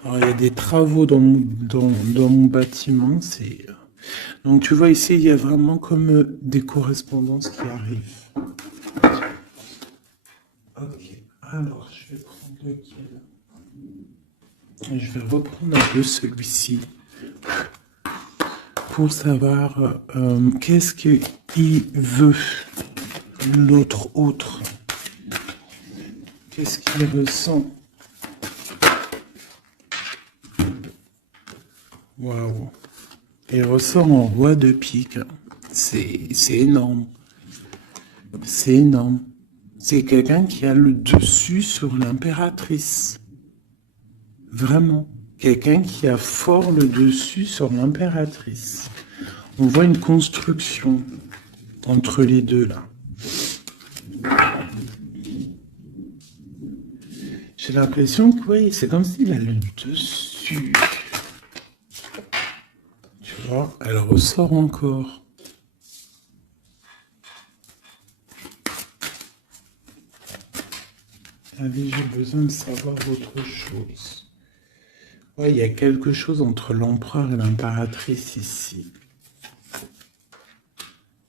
Alors, il y a des travaux dans mon bâtiment. Donc tu vois ici, il y a vraiment comme des correspondances qui arrivent. Ok, alors je vais prendre lequel? Je vais reprendre un peu celui-ci pour savoir qu'est-ce qu'il veut, autre. Qu'est-ce qu'il ressent? Waouh! Il ressort en roi de pique. C'est énorme. C'est énorme. C'est quelqu'un qui a le dessus sur l'impératrice. Vraiment. Quelqu'un qui a fort le dessus sur l'impératrice. On voit une construction entre les deux là. J'ai l'impression que oui, c'est comme s'il a le dessus. Tu vois, elle ressort encore. Allez, j'ai besoin de savoir autre chose. Ouais, il y a quelque chose entre l'empereur et l'impératrice ici.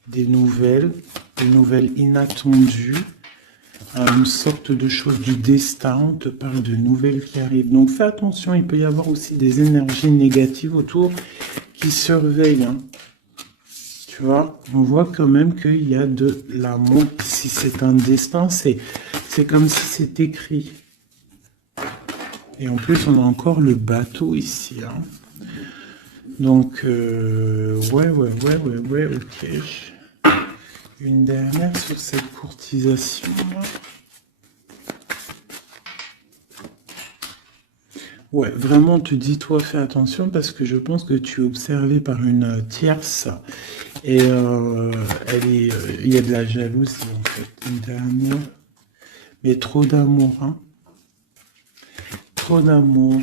Des nouvelles inattendues, une sorte de chose du destin, on te parle de nouvelles qui arrivent. Donc fais attention, il peut y avoir aussi des énergies négatives autour qui surveillent. Hein. Tu vois, on voit quand même qu'il y a de l'amour. Si c'est un destin, c'est comme si c'est écrit. Et en plus, on a encore le bateau ici. Hein. Donc, ouais, ok. Une dernière sur cette courtisation. Ouais, vraiment, te dis, toi, fais attention parce que je pense que tu es observé par une tierce et il y a de la jalousie en fait. Une dernière, mais trop d'amour, hein. Trop d'amour.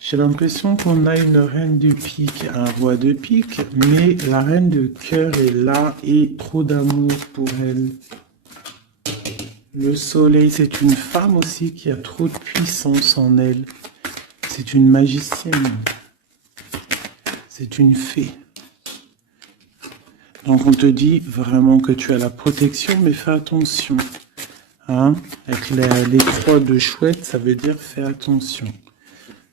J'ai l'impression qu'on a une reine de pique, un roi de pique, mais la reine de cœur est là et trop d'amour pour elle. Le soleil, c'est une femme aussi qui a trop de puissance en elle. C'est une magicienne. C'est une fée. Donc on te dit vraiment que tu as la protection, mais fais attention. Hein? Avec les trois de chouette, ça veut dire fais attention.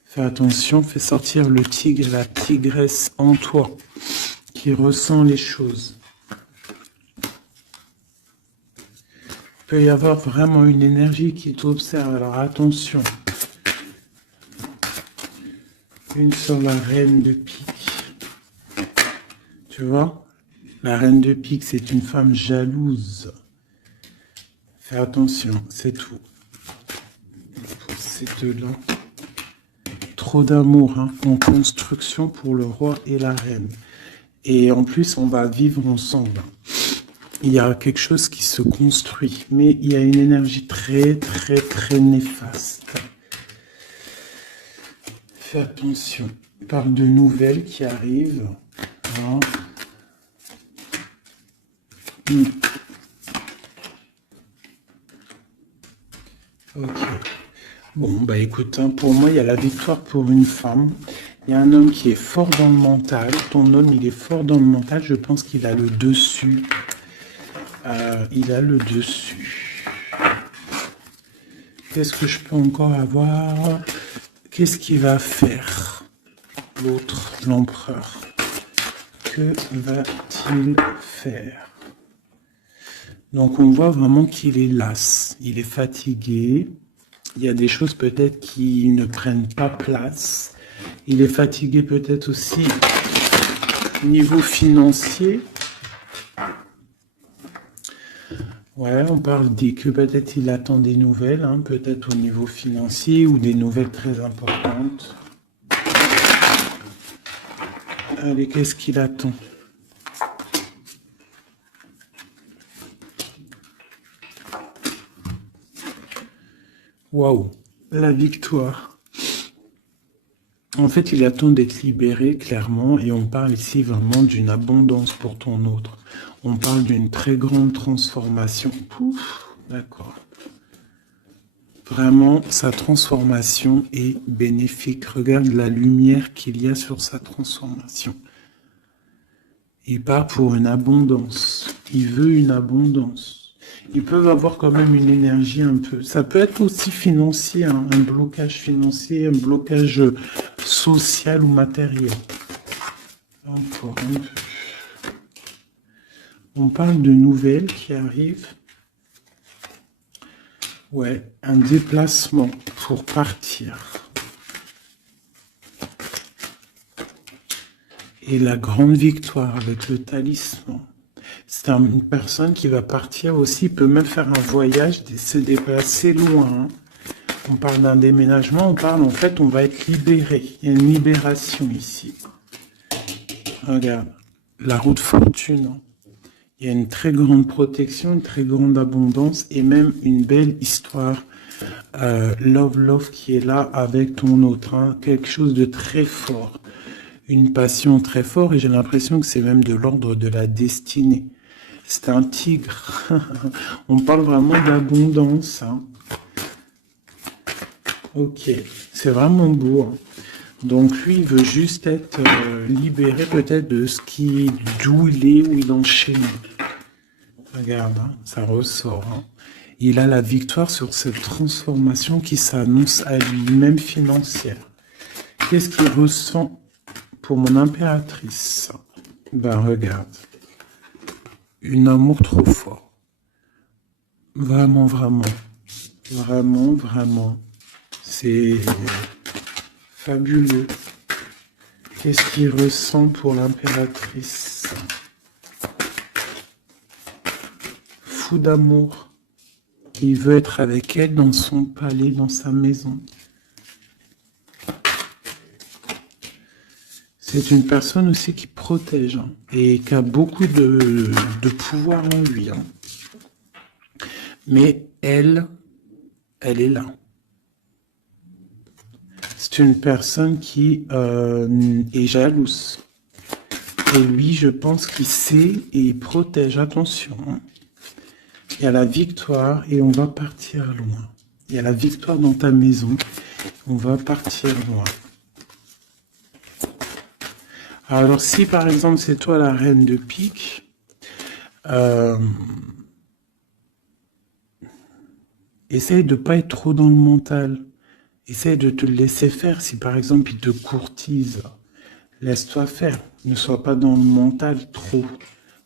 Fais attention, fais sortir le tigre, la tigresse en toi, qui ressent les choses. Il peut y avoir vraiment une énergie qui t'observe, alors attention. Une sur la reine de pique. Tu vois? La reine de pique, c'est une femme jalouse. Fais attention, c'est tout. Pour ces deux-là. Trop d'amour, hein, en construction pour le roi et la reine. Et en plus, on va vivre ensemble. Il y a quelque chose qui se construit, mais il y a une énergie très néfaste. Fais attention. On parle de nouvelles qui arrivent. Hein. Ok. Bon, bah écoute, hein, pour moi, il y a la victoire pour une femme. Il y a un homme qui est fort dans le mental. Ton homme, il est fort dans le mental. Je pense qu'il a le dessus. Il a le dessus. Qu'est-ce que je peux encore avoir? Qu'est-ce qu'il va faire? L'autre, l'empereur. Que va-t-il faire? Donc on voit vraiment qu'il est las. Il est fatigué. Il y a des choses peut-être qui ne prennent pas place. Il est fatigué peut-être aussi au niveau financier. Ouais, on parle que peut-être il attend des nouvelles, hein, peut-être au niveau financier ou des nouvelles très importantes. Allez, qu'est-ce qu'il attend? Waouh, la victoire. En fait, il attend d'être libéré, clairement, et on parle ici vraiment d'une abondance pour ton autre. On parle d'une très grande transformation. Pouf, d'accord. Vraiment, sa transformation est bénéfique. Regarde la lumière qu'il y a sur sa transformation. Il part pour une abondance. Il veut une abondance. Ils peuvent avoir quand même une énergie un peu. Ça peut être aussi financier, hein, un blocage financier, un blocage social ou matériel. Encore un peu. On parle de nouvelles qui arrivent. Ouais, un déplacement pour partir. Et la grande victoire avec le talisman. C'est une personne qui va partir aussi, peut même faire un voyage, se déplacer loin. Hein. On parle d'un déménagement, on parle en fait, on va être libéré. Il y a une libération ici. Regarde, la roue de fortune. Hein. Il y a une très grande protection, une très grande abondance et même une belle histoire Love qui est là avec ton autre, hein. Quelque chose de très fort, une passion très forte, et j'ai l'impression que c'est même de l'ordre de la destinée. C'est un tigre. On parle vraiment d'abondance, hein. Ok, c'est vraiment beau, hein. Donc lui, il veut juste être libéré peut-être de ce qui, d'où il est, où il est enchaîné. Regarde, hein, ça ressort, hein. Il a la victoire sur cette transformation qui s'annonce à lui-même financière. Qu'est-ce qu'il ressent pour mon impératrice? Ben regarde, un amour trop fort. Vraiment, vraiment, vraiment, vraiment. C'est fabuleux. Qu'est-ce qu'il ressent pour l'impératrice? Fou d'amour. Il veut être avec elle dans son palais, dans sa maison. C'est une personne aussi qui protège, hein, et qui a beaucoup de pouvoir en lui, hein. Mais elle est là. C'est une personne qui est jalouse. Et lui, je pense qu'il sait et il protège. Attention, hein. Il y a la victoire et on va partir loin. Il y a la victoire dans ta maison. On va partir loin. Alors, si par exemple c'est toi la reine de pique, essaye de ne pas être trop dans le mental. Essaye de te laisser faire. Si par exemple il te courtise, laisse-toi faire. Ne sois pas dans le mental trop.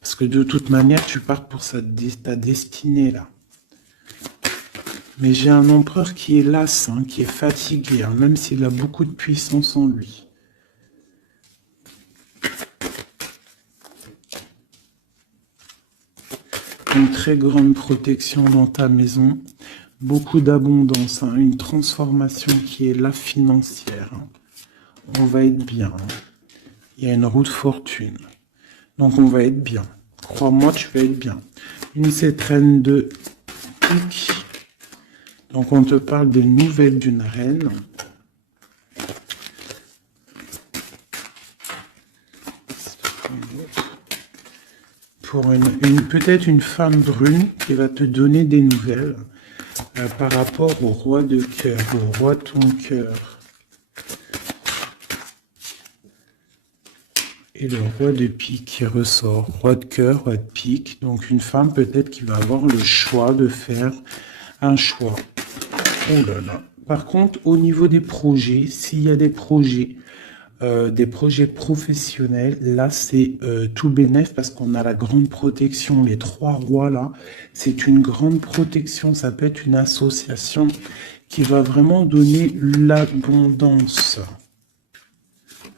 Parce que de toute manière, tu pars pour ta destinée là. Mais j'ai un empereur qui est las, hein, qui est fatigué, hein, même s'il a beaucoup de puissance en lui. Une très grande protection dans ta maison. Beaucoup d'abondance, hein, une transformation qui est là financière, hein. On va être bien, hein. Il y a une roue de fortune. Donc on va être bien. Crois-moi, tu vas être bien. Une reine de pique. Donc on te parle des nouvelles d'une reine. Pour peut-être une femme brune qui va te donner des nouvelles par rapport au roi de cœur, au roi de ton cœur. Et le roi de pique qui ressort, roi de cœur, roi de pique. Donc une femme peut-être qui va avoir le choix de faire un choix. Oh là là. Par contre, au niveau des projets, s'il y a des projets professionnels, là c'est tout bénef parce qu'on a la grande protection. Les trois rois là, c'est une grande protection. Ça peut être une association qui va vraiment donner l'abondance.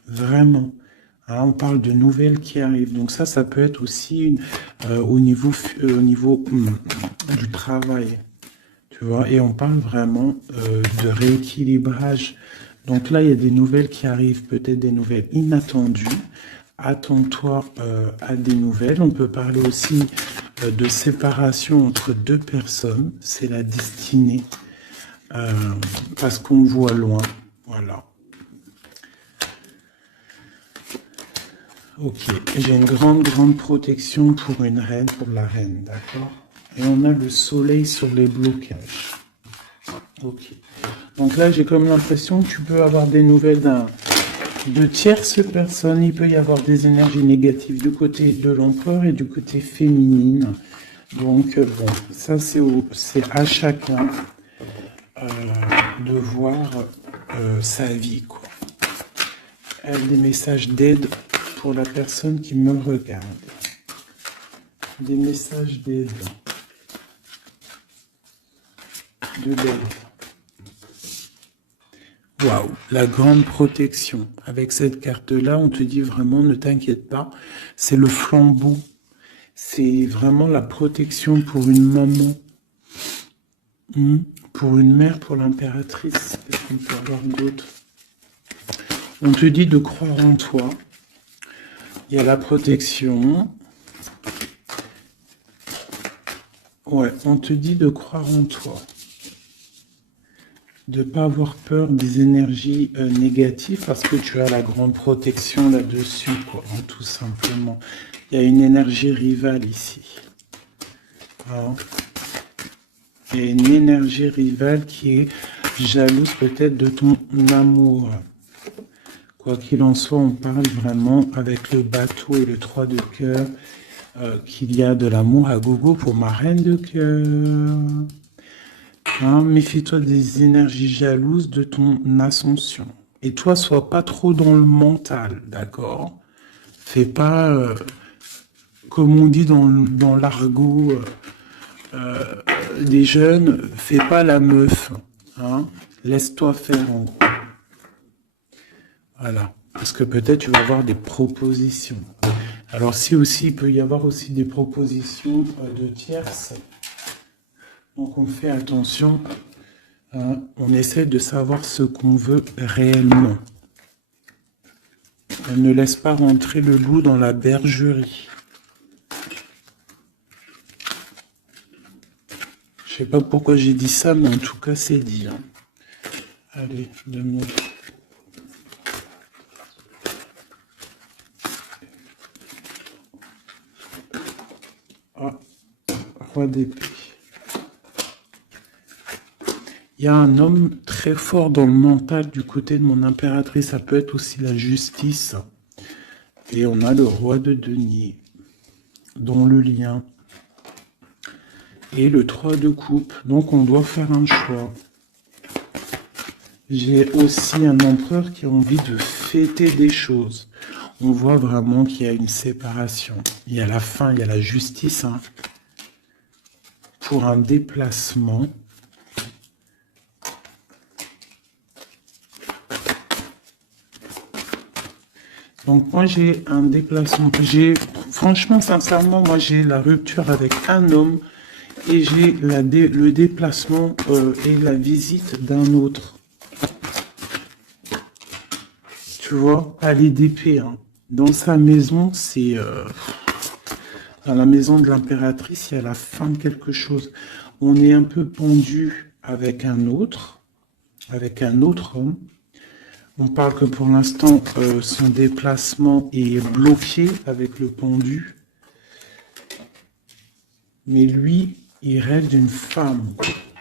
Vraiment. Hein, on parle de nouvelles qui arrivent. Donc ça peut être aussi au niveau du travail. Tu vois, et on parle vraiment de rééquilibrage. Donc là, il y a des nouvelles qui arrivent, peut-être des nouvelles inattendues. Attends-toi à des nouvelles. On peut parler aussi de séparation entre deux personnes. C'est la destinée. Parce qu'on voit loin. Voilà. Ok, j'ai une grande protection pour une reine, pour la reine, d'accord? Et on a le soleil sur les blocages. Ok. Donc là, j'ai comme l'impression que tu peux avoir des nouvelles de tierces personnes. Il peut y avoir des énergies négatives du côté de l'empereur et du côté féminine. Donc, bon, ça, c'est à chacun de voir sa vie, quoi. Des messages d'aide pour la personne qui me regarde. Des messages d'aide. De l'aide. Waouh, la grande protection. Avec cette carte-là, on te dit vraiment, ne t'inquiète pas, c'est le flambeau. C'est vraiment la protection pour une maman, pour une mère, pour l'impératrice. Qu'est-ce qu'on peut avoir d'autre? On te dit de croire en toi. Il y a la protection. Ouais, on te dit de croire en toi. de ne pas avoir peur des énergies négatives parce que tu as la grande protection là-dessus, quoi, hein, tout simplement. Il y a une énergie rivale ici. Hein. Il y a une énergie rivale qui est jalouse peut-être de ton amour. Quoi qu'il en soit, on parle vraiment avec le bateau et le 3 de cœur qu'il y a de l'amour à gogo pour ma reine de cœur. Hein, méfie-toi des énergies jalouses de ton ascension. Et toi, sois pas trop dans le mental, d'accord? Fais pas, comme on dit dans l'argot des jeunes, fais pas la meuf. Hein? Laisse-toi faire en gros. Voilà. Parce que peut-être tu vas avoir des propositions. Alors si aussi, il peut y avoir aussi des propositions de tierces. Donc on fait attention. Hein, on essaie de savoir ce qu'on veut réellement. Elle ne laisse pas rentrer le loup dans la bergerie. Je sais pas pourquoi j'ai dit ça, mais en tout cas c'est dit. Hein. Allez, 2 minutes. Ah, roi d'épée. Il y a un homme très fort dans le mental du côté de mon impératrice. Ça peut être aussi la justice. Et on a le roi de denier, dont le lien. Et le 3 de coupe. Donc on doit faire un choix. J'ai aussi un empereur qui a envie de fêter des choses. On voit vraiment qu'il y a une séparation. Il y a la fin, il y a la justice. Hein, pour un déplacement. Donc moi j'ai un déplacement, franchement sincèrement moi j'ai la rupture avec un homme et j'ai le déplacement et la visite d'un autre. Tu vois, palais d'épée, hein. Dans sa maison, c'est dans la maison de l'impératrice, il y a la fin de quelque chose. On est un peu pendu avec un autre homme. On parle que pour l'instant, son déplacement est bloqué avec le pendu. Mais lui, il rêve d'une femme.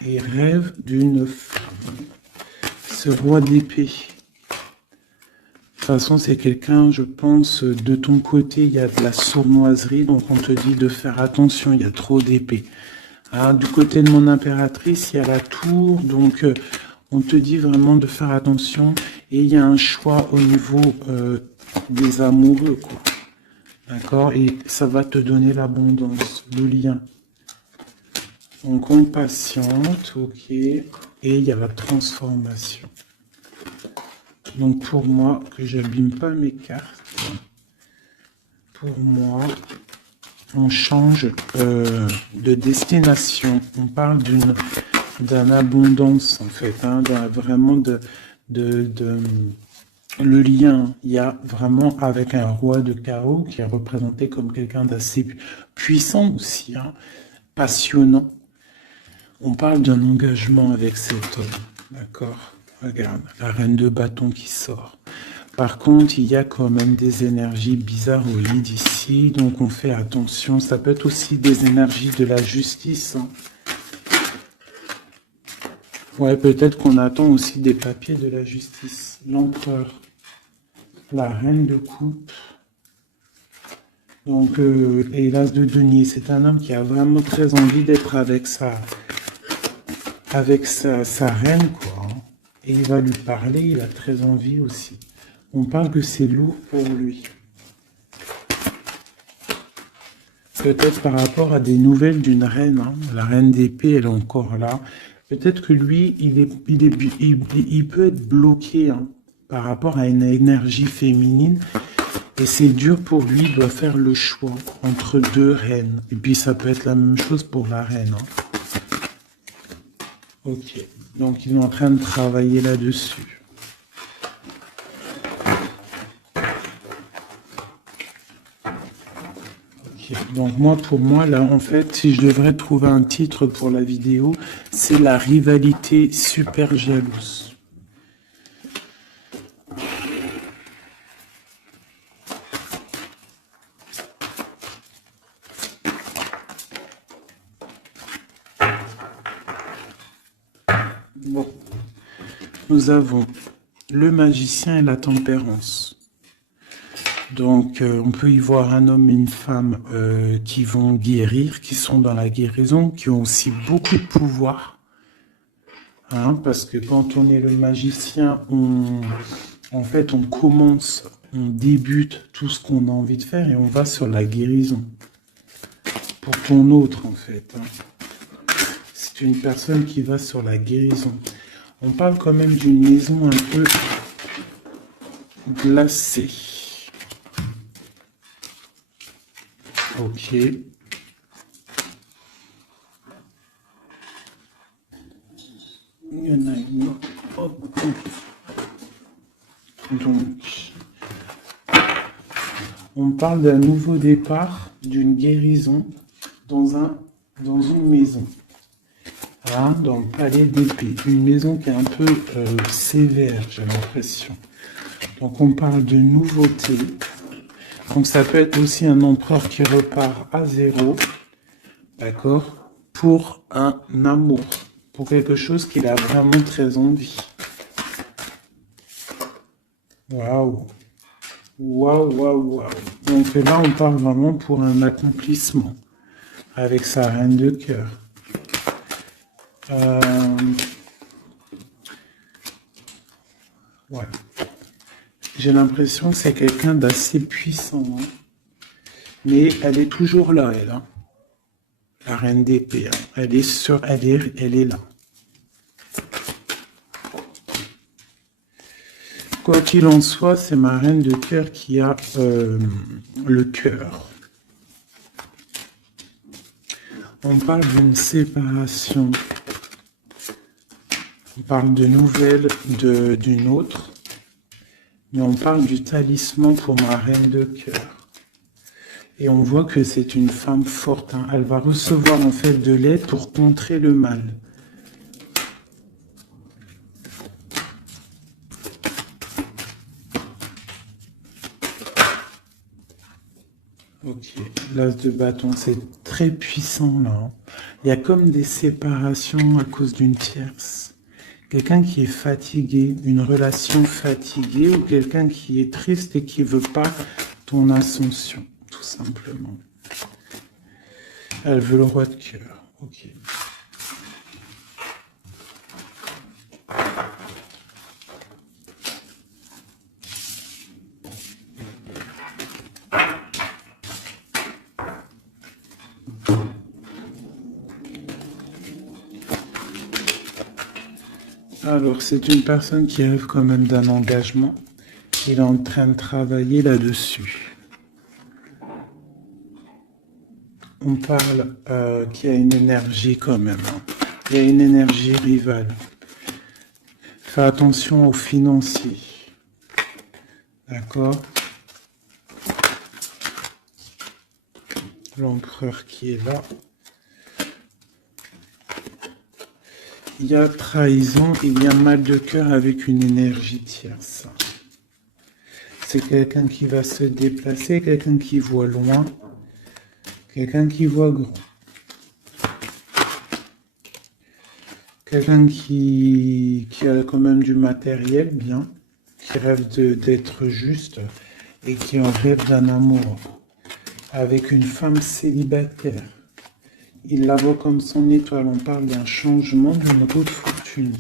Il rêve d'une femme. Ce roi d'épée. De toute façon, c'est quelqu'un, je pense, de ton côté, il y a de la sournoiserie. Donc, on te dit de faire attention, il y a trop d'épées. Hein, du côté de mon impératrice, il y a la tour. Donc, on te dit vraiment de faire attention. Et il y a un choix au niveau des amoureux, quoi. D'accord? Et ça va te donner l'abondance, le lien. Donc, on patiente, ok. Et il y a la transformation. Donc, pour moi, que j'abîme pas mes cartes, pour moi, on change de destination. On parle d'une abondance, en fait, hein, vraiment le lien, il y a vraiment avec un roi de chaos qui est représenté comme quelqu'un d'assez puissant aussi, hein, passionnant. On parle d'un engagement avec cet homme, d'accord? Regarde, la reine de bâton qui sort. Par contre, il y a quand même des énergies bizarres au lit ici, donc on fait attention. Ça peut être aussi des énergies de la justice, hein. Ouais, peut-être qu'on attend aussi des papiers de la justice. L'empereur, la reine de coupe. Donc, et l'as de denier, c'est un homme qui a vraiment très envie d'être avec sa reine, quoi. Hein. Et il va lui parler, il a très envie aussi. On parle que c'est lourd pour lui. Peut-être par rapport à des nouvelles d'une reine, hein. La reine d'épée, elle est encore là. Peut-être que lui, il peut être bloqué, hein, par rapport à une énergie féminine. Et c'est dur pour lui, il doit faire le choix entre deux reines. Et puis ça peut être la même chose pour la reine. Hein. Ok, donc il est en train de travailler là-dessus. Ok. Donc moi, pour moi, là, en fait, si je devrais trouver un titre pour la vidéo, c'est la rivalité super jalouse. Bon, nous avons le magicien et la tempérance. Donc, on peut y voir un homme et une femme qui vont guérir, qui sont dans la guérison, qui ont aussi beaucoup de pouvoir. Hein, parce que quand on est le magicien, en fait, on commence, on débute tout ce qu'on a envie de faire et on va sur la guérison. Pour ton autre, en fait. Hein. C'est une personne qui va sur la guérison. On parle quand même d'une maison un peu glacée. Ok. Il y en a une autre. Hop. Donc, on parle d'un nouveau départ, d'une guérison dans une maison. Hein, dans le palais d'épée. Une maison qui est un peu sévère, j'ai l'impression. Donc, on parle de nouveauté. Donc, ça peut être aussi un empereur qui repart à zéro. D'accord? Pour un amour. Pour quelque chose qu'il a vraiment très envie. Waouh! Waouh, waouh, waouh. Donc là, on parle vraiment pour un accomplissement. Avec sa reine de cœur. Ouais. J'ai l'impression que c'est quelqu'un d'assez puissant. Hein. Mais elle est toujours là, elle. Hein. La reine d'épée. Hein. Elle est là. Quoi qu'il en soit, c'est ma reine de cœur qui a le cœur. On parle d'une séparation. On parle de nouvelles d'une autre. Mais on parle du talisman pour ma reine de cœur. Et on voit que c'est une femme forte. Hein. Elle va recevoir en fait de l'aide pour contrer le mal. Ok, l'as de bâton, c'est très puissant là. Hein. Il y a comme des séparations à cause d'une tierce. Quelqu'un qui est fatigué, une relation fatiguée ou quelqu'un qui est triste et qui veut pas ton ascension, tout simplement. Elle veut le roi de cœur. Ok. Alors, c'est une personne qui rêve quand même d'un engagement. Il est en train de travailler là-dessus. On parle qu'il y a une énergie quand même. Hein. Il y a une énergie rivale. Fais attention aux financiers. D'accord? L'empereur qui est là. Il y a trahison, il y a mal de cœur avec une énergie tierce. C'est quelqu'un qui va se déplacer, quelqu'un qui voit loin, quelqu'un qui voit grand. Quelqu'un qui a quand même du matériel bien, qui rêve d'être juste et qui en rêve d'un amour avec une femme célibataire. Il la voit comme son étoile. On parle d'un changement, d'une roue de fortune.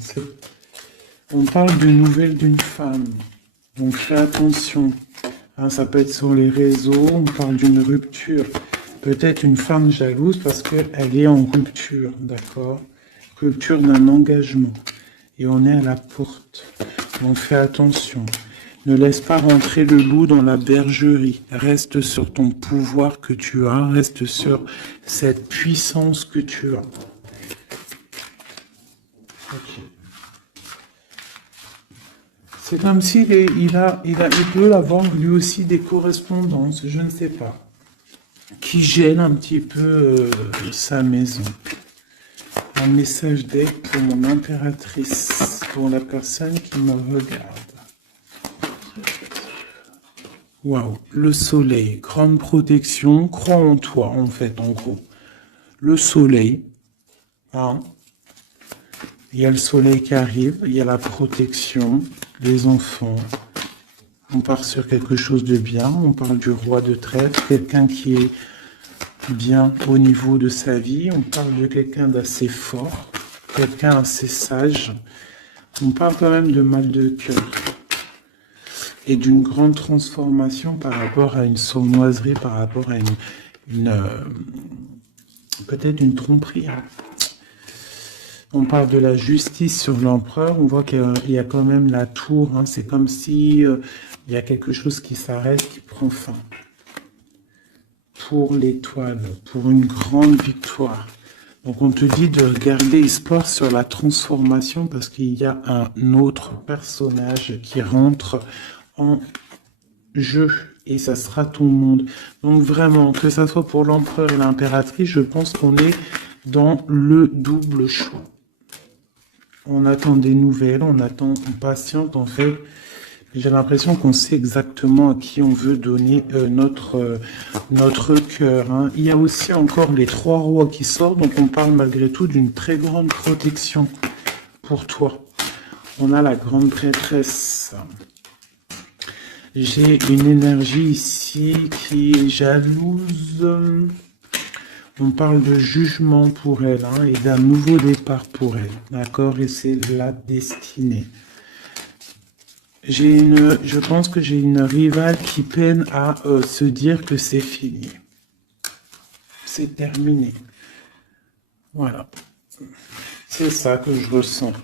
On parle d'une nouvelle d'une femme. Donc fais attention. Hein, ça peut être sur les réseaux. On parle d'une rupture. Peut-être une femme jalouse parce qu'elle est en rupture. D'accord? Rupture d'un engagement. Et on est à la porte. Donc fais attention. Ne laisse pas rentrer le loup dans la bergerie. Reste sur ton pouvoir que tu as. Reste sur cette puissance que tu as. Okay. C'est comme s'il il peut avoir lui aussi des correspondances, je ne sais pas, qui gêne un petit peu sa maison. Un message d'aide pour mon impératrice, pour la personne qui me regarde. Waouh, le soleil, grande protection, crois en toi en fait, en gros. Le soleil, hein. Il y a le soleil qui arrive, il y a la protection, les enfants. On part sur quelque chose de bien, on parle du roi de trèfle, quelqu'un qui est bien au niveau de sa vie, on parle de quelqu'un d'assez fort, quelqu'un assez sage. On parle quand même de mal de cœur et d'une grande transformation par rapport à une sournoiserie, par rapport à peut-être une tromperie. Hein. On parle de la justice sur l'empereur, on voit qu'il y a quand même la tour, hein. C'est comme si il y a quelque chose qui s'arrête, qui prend fin. Pour l'étoile, pour une grande victoire. Donc on te dit de garder espoir sur la transformation parce qu'il y a un autre personnage qui rentre en jeu et ça sera ton monde. Donc vraiment, que ça soit pour l'empereur et l'impératrice, je pense qu'on est dans le double choix. On attend des nouvelles, on patiente en fait. J'ai l'impression qu'on sait exactement à qui on veut donner notre cœur. Hein. Il y a aussi encore les 3 rois qui sortent, donc on parle malgré tout d'une très grande protection pour toi. On a la grande prêtresse. J'ai une énergie ici qui est jalouse. On parle de jugement pour elle hein, et d'un nouveau départ pour elle. D'accord? Et c'est la destinée. Je pense que j'ai une rivale qui peine à se dire que c'est fini. C'est terminé. Voilà. C'est ça que je ressens.